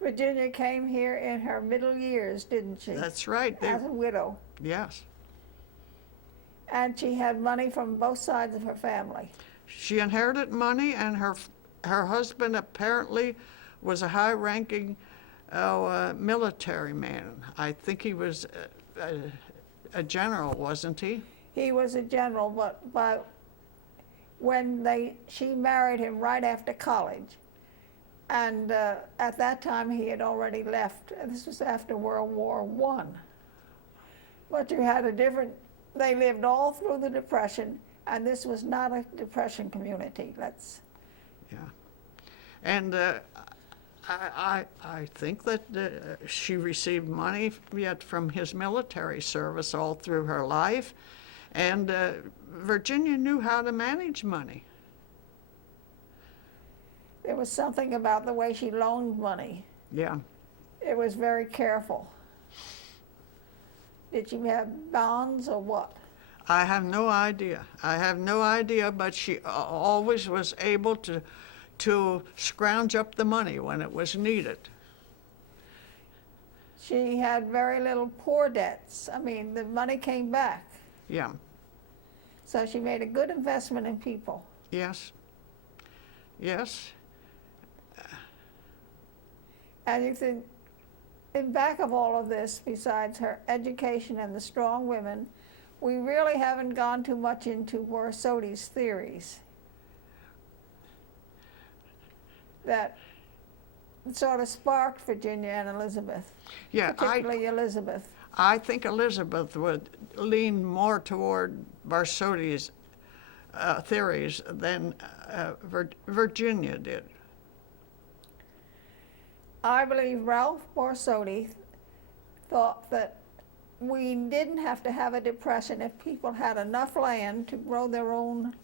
Virginia came here in her middle years, didn't she? That's right. As a widow. Yes. And she had money from both sides of her family. She inherited money, and her husband apparently was a high-ranking military man. I think he was a general, wasn't he? He was a general, but when she married him right after college, and at that time he had already left. This was after World War I. But you had they lived all through the Depression, and this was not a Depression community. Yeah. And I think that she received money yet from his military service all through her life, and Virginia knew how to manage money. There was something about the way she loaned money. Yeah. It was very careful. Did she have bonds or what? I have no idea. But she always was able to scrounge up the money when it was needed. She had very little poor debts. I mean, the money came back. Yeah. So she made a good investment in people. Yes. Yes. And you think, in back of all of this, besides her education and the strong women, we really haven't gone too much into Borsodi's theories that sort of sparked Virginia and Elizabeth, Yeah, particularly Elizabeth. I think Elizabeth would lean more toward Borsodi's theories than Virginia did. I believe Ralph Borsodi thought that we didn't have to have a depression if people had enough land to grow their own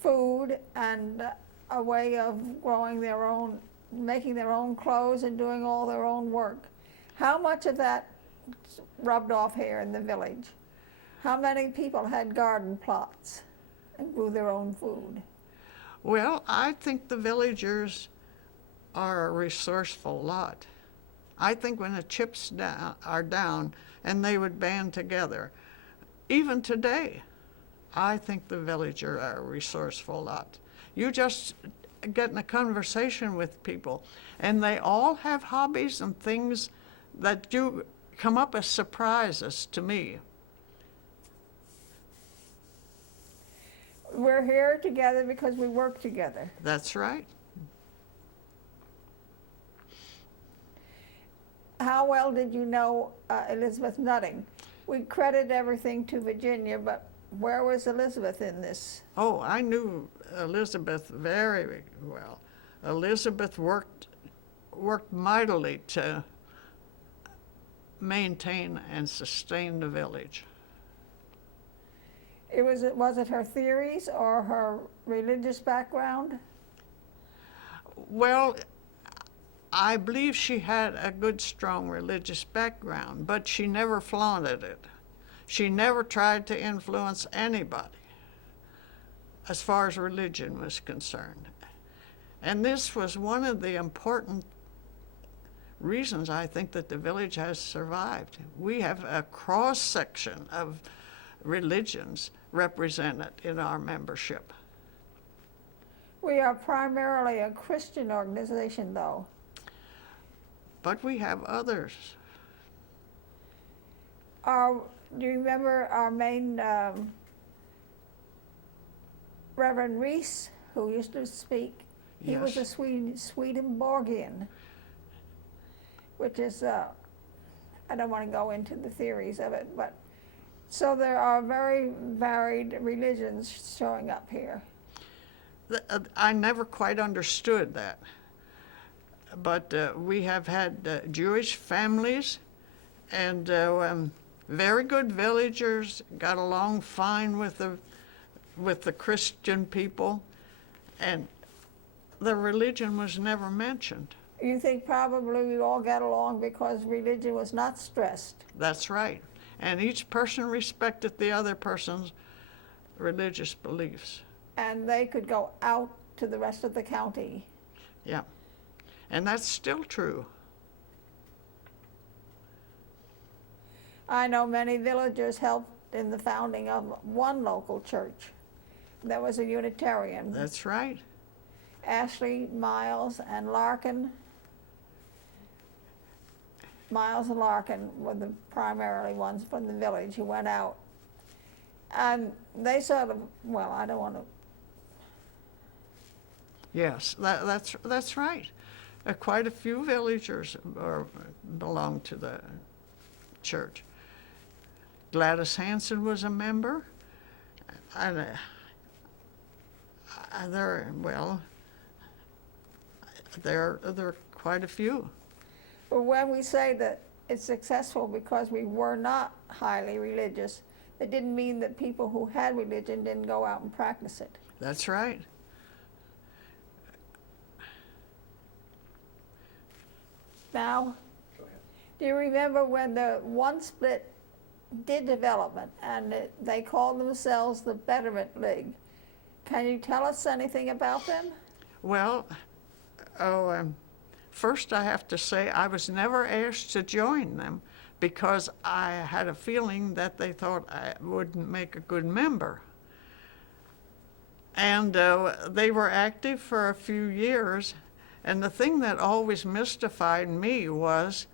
food and a way of growing their own, making their own clothes and doing all their own work. How much of that rubbed off here in the village? How many people had garden plots and grew their own food? Well, I think the villagers are a resourceful lot. I think when the chips are down and they would band together, even today, I think the villagers are a resourceful lot. You just get in a conversation with people, and they all have hobbies and things that do come up as surprises to me. We're here together because we work together. That's right. How well did you know Elizabeth Nutting? We credit everything to Virginia, but where was Elizabeth in this? Oh, I knew Elizabeth very well. Elizabeth worked mightily to maintain and sustain the village. Was it her theories or her religious background? Well, I believe she had a good, strong religious background, but she never flaunted it. She never tried to influence anybody as far as religion was concerned. And this was one of the important reasons I think that the village has survived. We have a cross-section of religions represented in our membership. We are primarily a Christian organization, though. But we have others. Do you remember our main Reverend Reese, who used to speak? He was a Yes. Swedenborgian, which is, I don't want to go into the theories of it, but so there are very varied religions showing up here. I never quite understood that. But we have had Jewish families and very good villagers, got along fine with the Christian people, and the religion was never mentioned. You think probably we all got along because religion was not stressed. That's right. And each person respected the other person's religious beliefs. And they could go out to the rest of the county. Yeah. And that's still true. I know many villagers helped in the founding of one local church. That was a Unitarian. That's right. Ashley, Miles, and Larkin. Miles and Larkin were the primarily ones from the village who went out. And they sort of, well, I don't want to. Yes, that's right. Quite a few villagers belong to the church. Gladys Hanson was a member. And, there are quite a few. But when we say that it's successful because we were not highly religious, it didn't mean that people who had religion didn't go out and practice it. That's right. Now, do you remember when the one split did development and they called themselves the Betterment League? Can you tell us anything about them? Well, first I have to say I was never asked to join them because I had a feeling that they thought I wouldn't make a good member. And they were active for a few years, and the thing that always mystified me was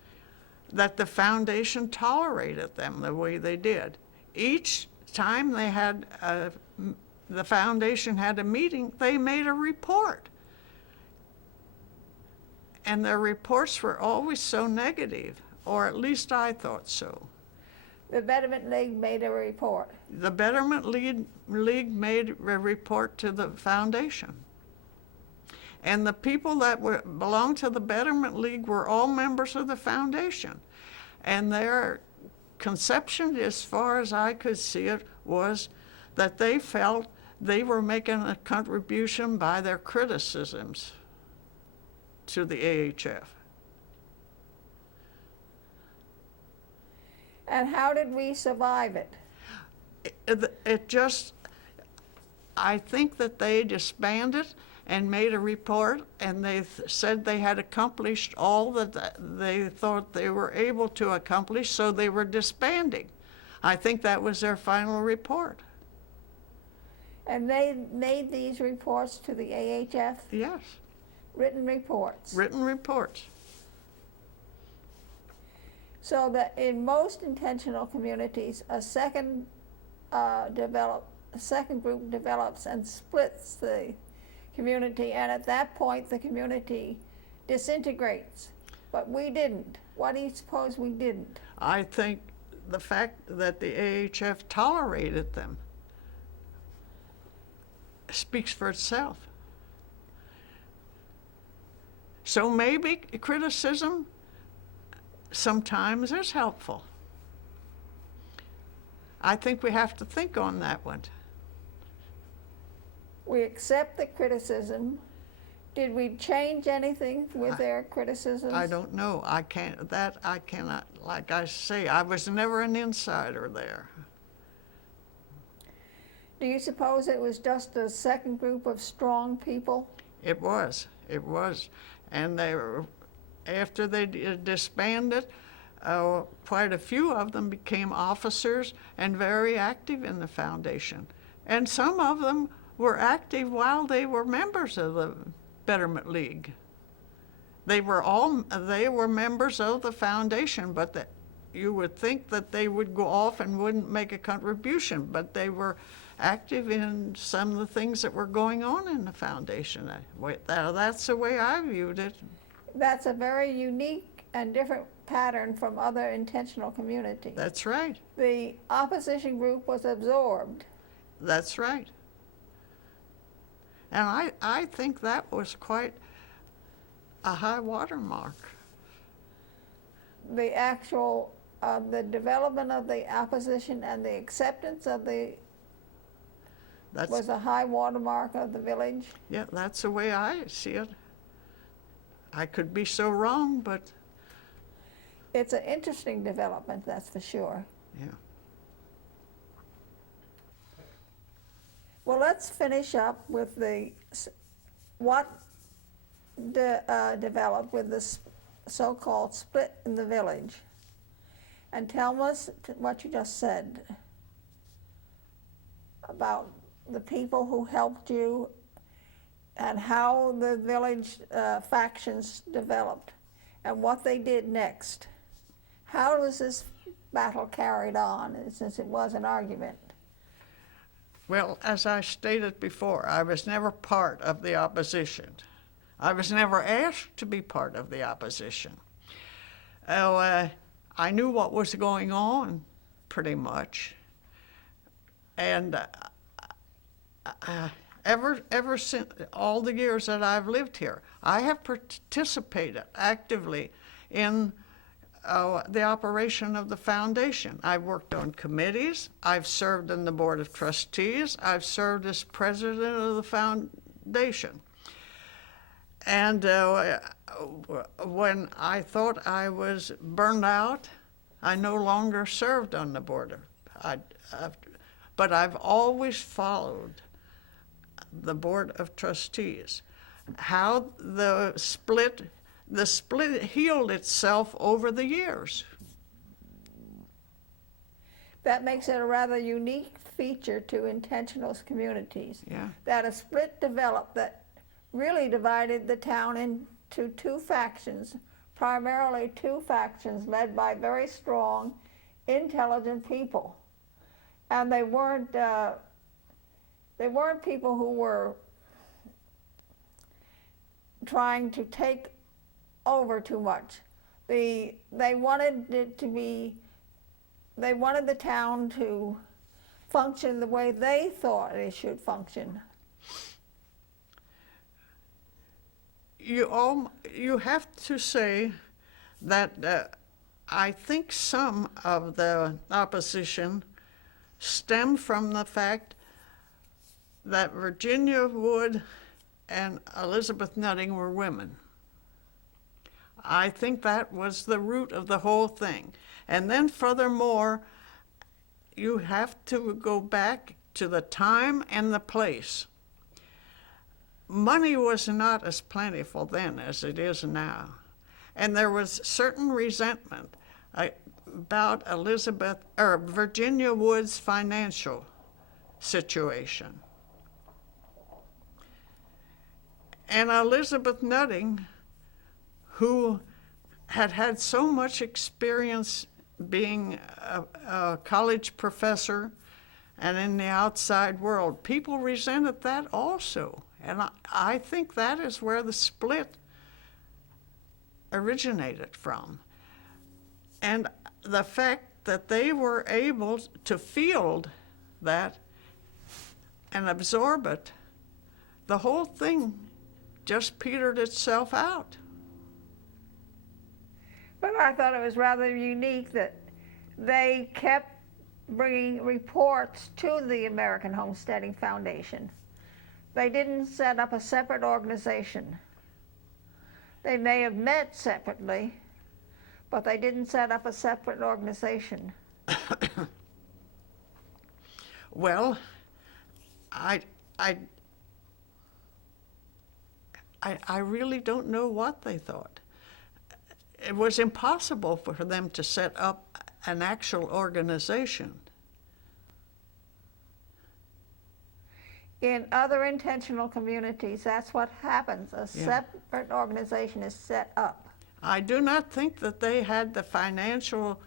that the foundation tolerated them the way they did. Each time they had the foundation had a meeting, they made a report. And their reports were always so negative, or at least I thought so. The Betterment League made a report. The Betterment League made a report to the foundation. And the people that belonged to the Betterment League were all members of the foundation. And their conception, as far as I could see it, was that they felt they were making a contribution by their criticisms to the AHF. And how did we survive it? It just, I think that they disbanded and made a report, and they said they had accomplished all that they thought they were able to accomplish, so they were disbanding. I think that was their final report. And they made these reports to the AHF? Yes, Written reports? written reports. So that in most intentional communities, a second group develops and splits the community, and at that point the community disintegrates. But we didn't. Why do you suppose we didn't? I think the fact that the AHF tolerated them speaks for itself. So maybe criticism sometimes is helpful. I think we have to think on that one. We accept the criticism. Did we change anything with their criticisms? I don't know. I cannot, like I say, I was never an insider there. Do you suppose it was just a second group of strong people? It was. And they were, after they disbanded, quite a few of them became officers and very active in the foundation. And some of them were active while they were members of the Betterment League. They were members of the foundation, but you would think that they would go off and wouldn't make a contribution, but they were active in some of the things that were going on in the foundation. That's the way I viewed it. That's a very unique and different pattern from other intentional communities. That's right. The opposition group was absorbed. That's right. And I think that was quite a high watermark. The actual, the development of the opposition and the acceptance of was a high watermark of the village. Yeah, that's the way I see it. I could be so wrong, but It's an interesting development, that's for sure. yeah. Well, let's finish up with what developed with the so-called split in the village. And tell us what you just said about the people who helped you and how the village factions developed and what they did next. How was this battle carried on, since it was an argument? Well, as I stated before, I was never part of the opposition. I was never asked to be part of the opposition. I knew what was going on, pretty much. And ever since all the years that I've lived here, I have participated actively in the operation of the foundation. I've worked on committees, I've served in the board of trustees, I've served as president of the foundation. And when I thought I was burned out, I no longer served on the board. But I've always followed the board of trustees. How the split healed itself over the years. That makes it a rather unique feature to intentional communities. Yeah. That a split developed that really divided the town into two factions, primarily two factions led by very strong, intelligent people. And they weren't people who were trying to take over too much. They wanted the town to function the way they thought it should function. You have to say that I think some of the opposition stemmed from the fact that Virginia Wood and Elizabeth Nutting were women. I think that was the root of the whole thing. And then furthermore, you have to go back to the time and the place. Money was not as plentiful then as it is now. And there was certain resentment about Virginia Wood's financial situation. And Elizabeth Nutting, who had had so much experience being a college professor and in the outside world, people resented that also. And I think that is where the split originated from. And the fact that they were able to field that and absorb it, the whole thing just petered itself out. But I thought it was rather unique that they kept bringing reports to the American Homesteading Foundation. They didn't set up a separate organization. They may have met separately, but they didn't set up a separate organization. Well, I really don't know what they thought. It was impossible for them to set up an actual organization. In other intentional communities, that's what happens. A separate organization is set up. I do not think that they had the financial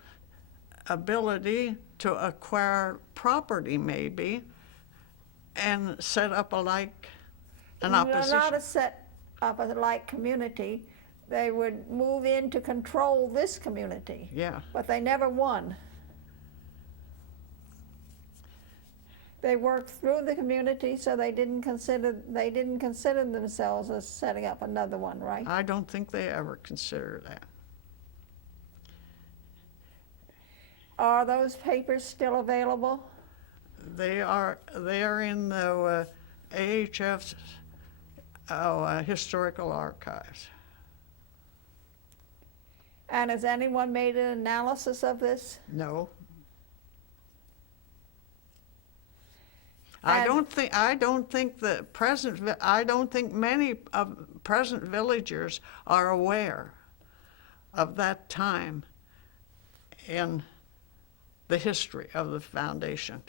ability to acquire property, maybe, and set up an opposition. Not a set up a like community. They would move in to control this community. Yeah. But they never won. They worked through the community, so they didn't consider themselves as setting up another one, right? I don't think they ever considered that. Are those papers still available? They are in the AHF's historical archives. And has anyone made an analysis of this? No. And I don't think many of present villagers are aware of that time in the history of the foundation.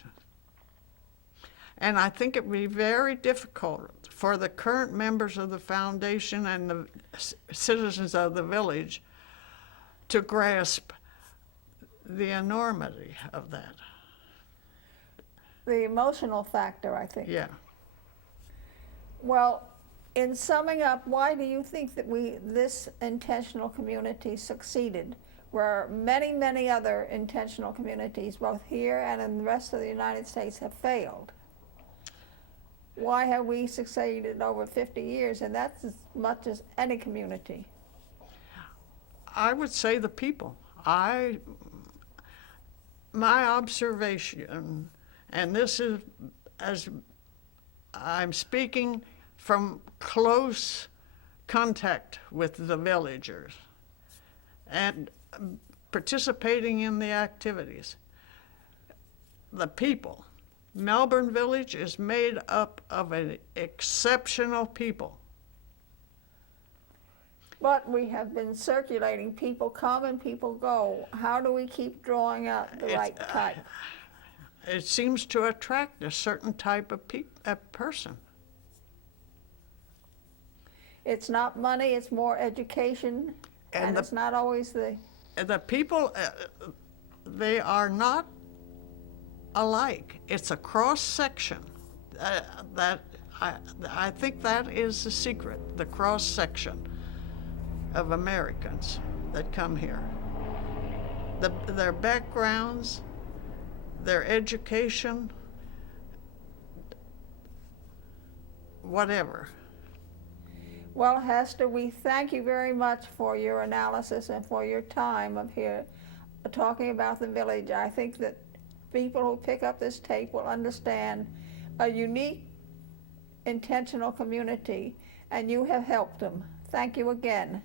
And I think it would be very difficult for the current members of the foundation and the citizens of the village to grasp the enormity of that. The emotional factor, I think. Yeah. Well, in summing up, why do you think that this intentional community succeeded, where many, many other intentional communities, both here and in the rest of the United States, have failed? Why have we succeeded over 50 years, and that's as much as any community? I would say the people. My observation, and this is as I'm speaking from close contact with the villagers and participating in the activities. The people. Melbourne Village is made up of an exceptional people. But we have been circulating. People come and people go. How do we keep drawing out the right type? It seems to attract a certain type of person. It's not money, it's more education, and it's not always the people, they are not alike. It's a cross-section. That I think that is the secret, the cross-section of Americans that come here. Their backgrounds, their education, whatever. Well, Hester, we thank you very much for your analysis and for your time of here talking about the village. I think that people who pick up this tape will understand a unique intentional community, and you have helped them. Thank you again.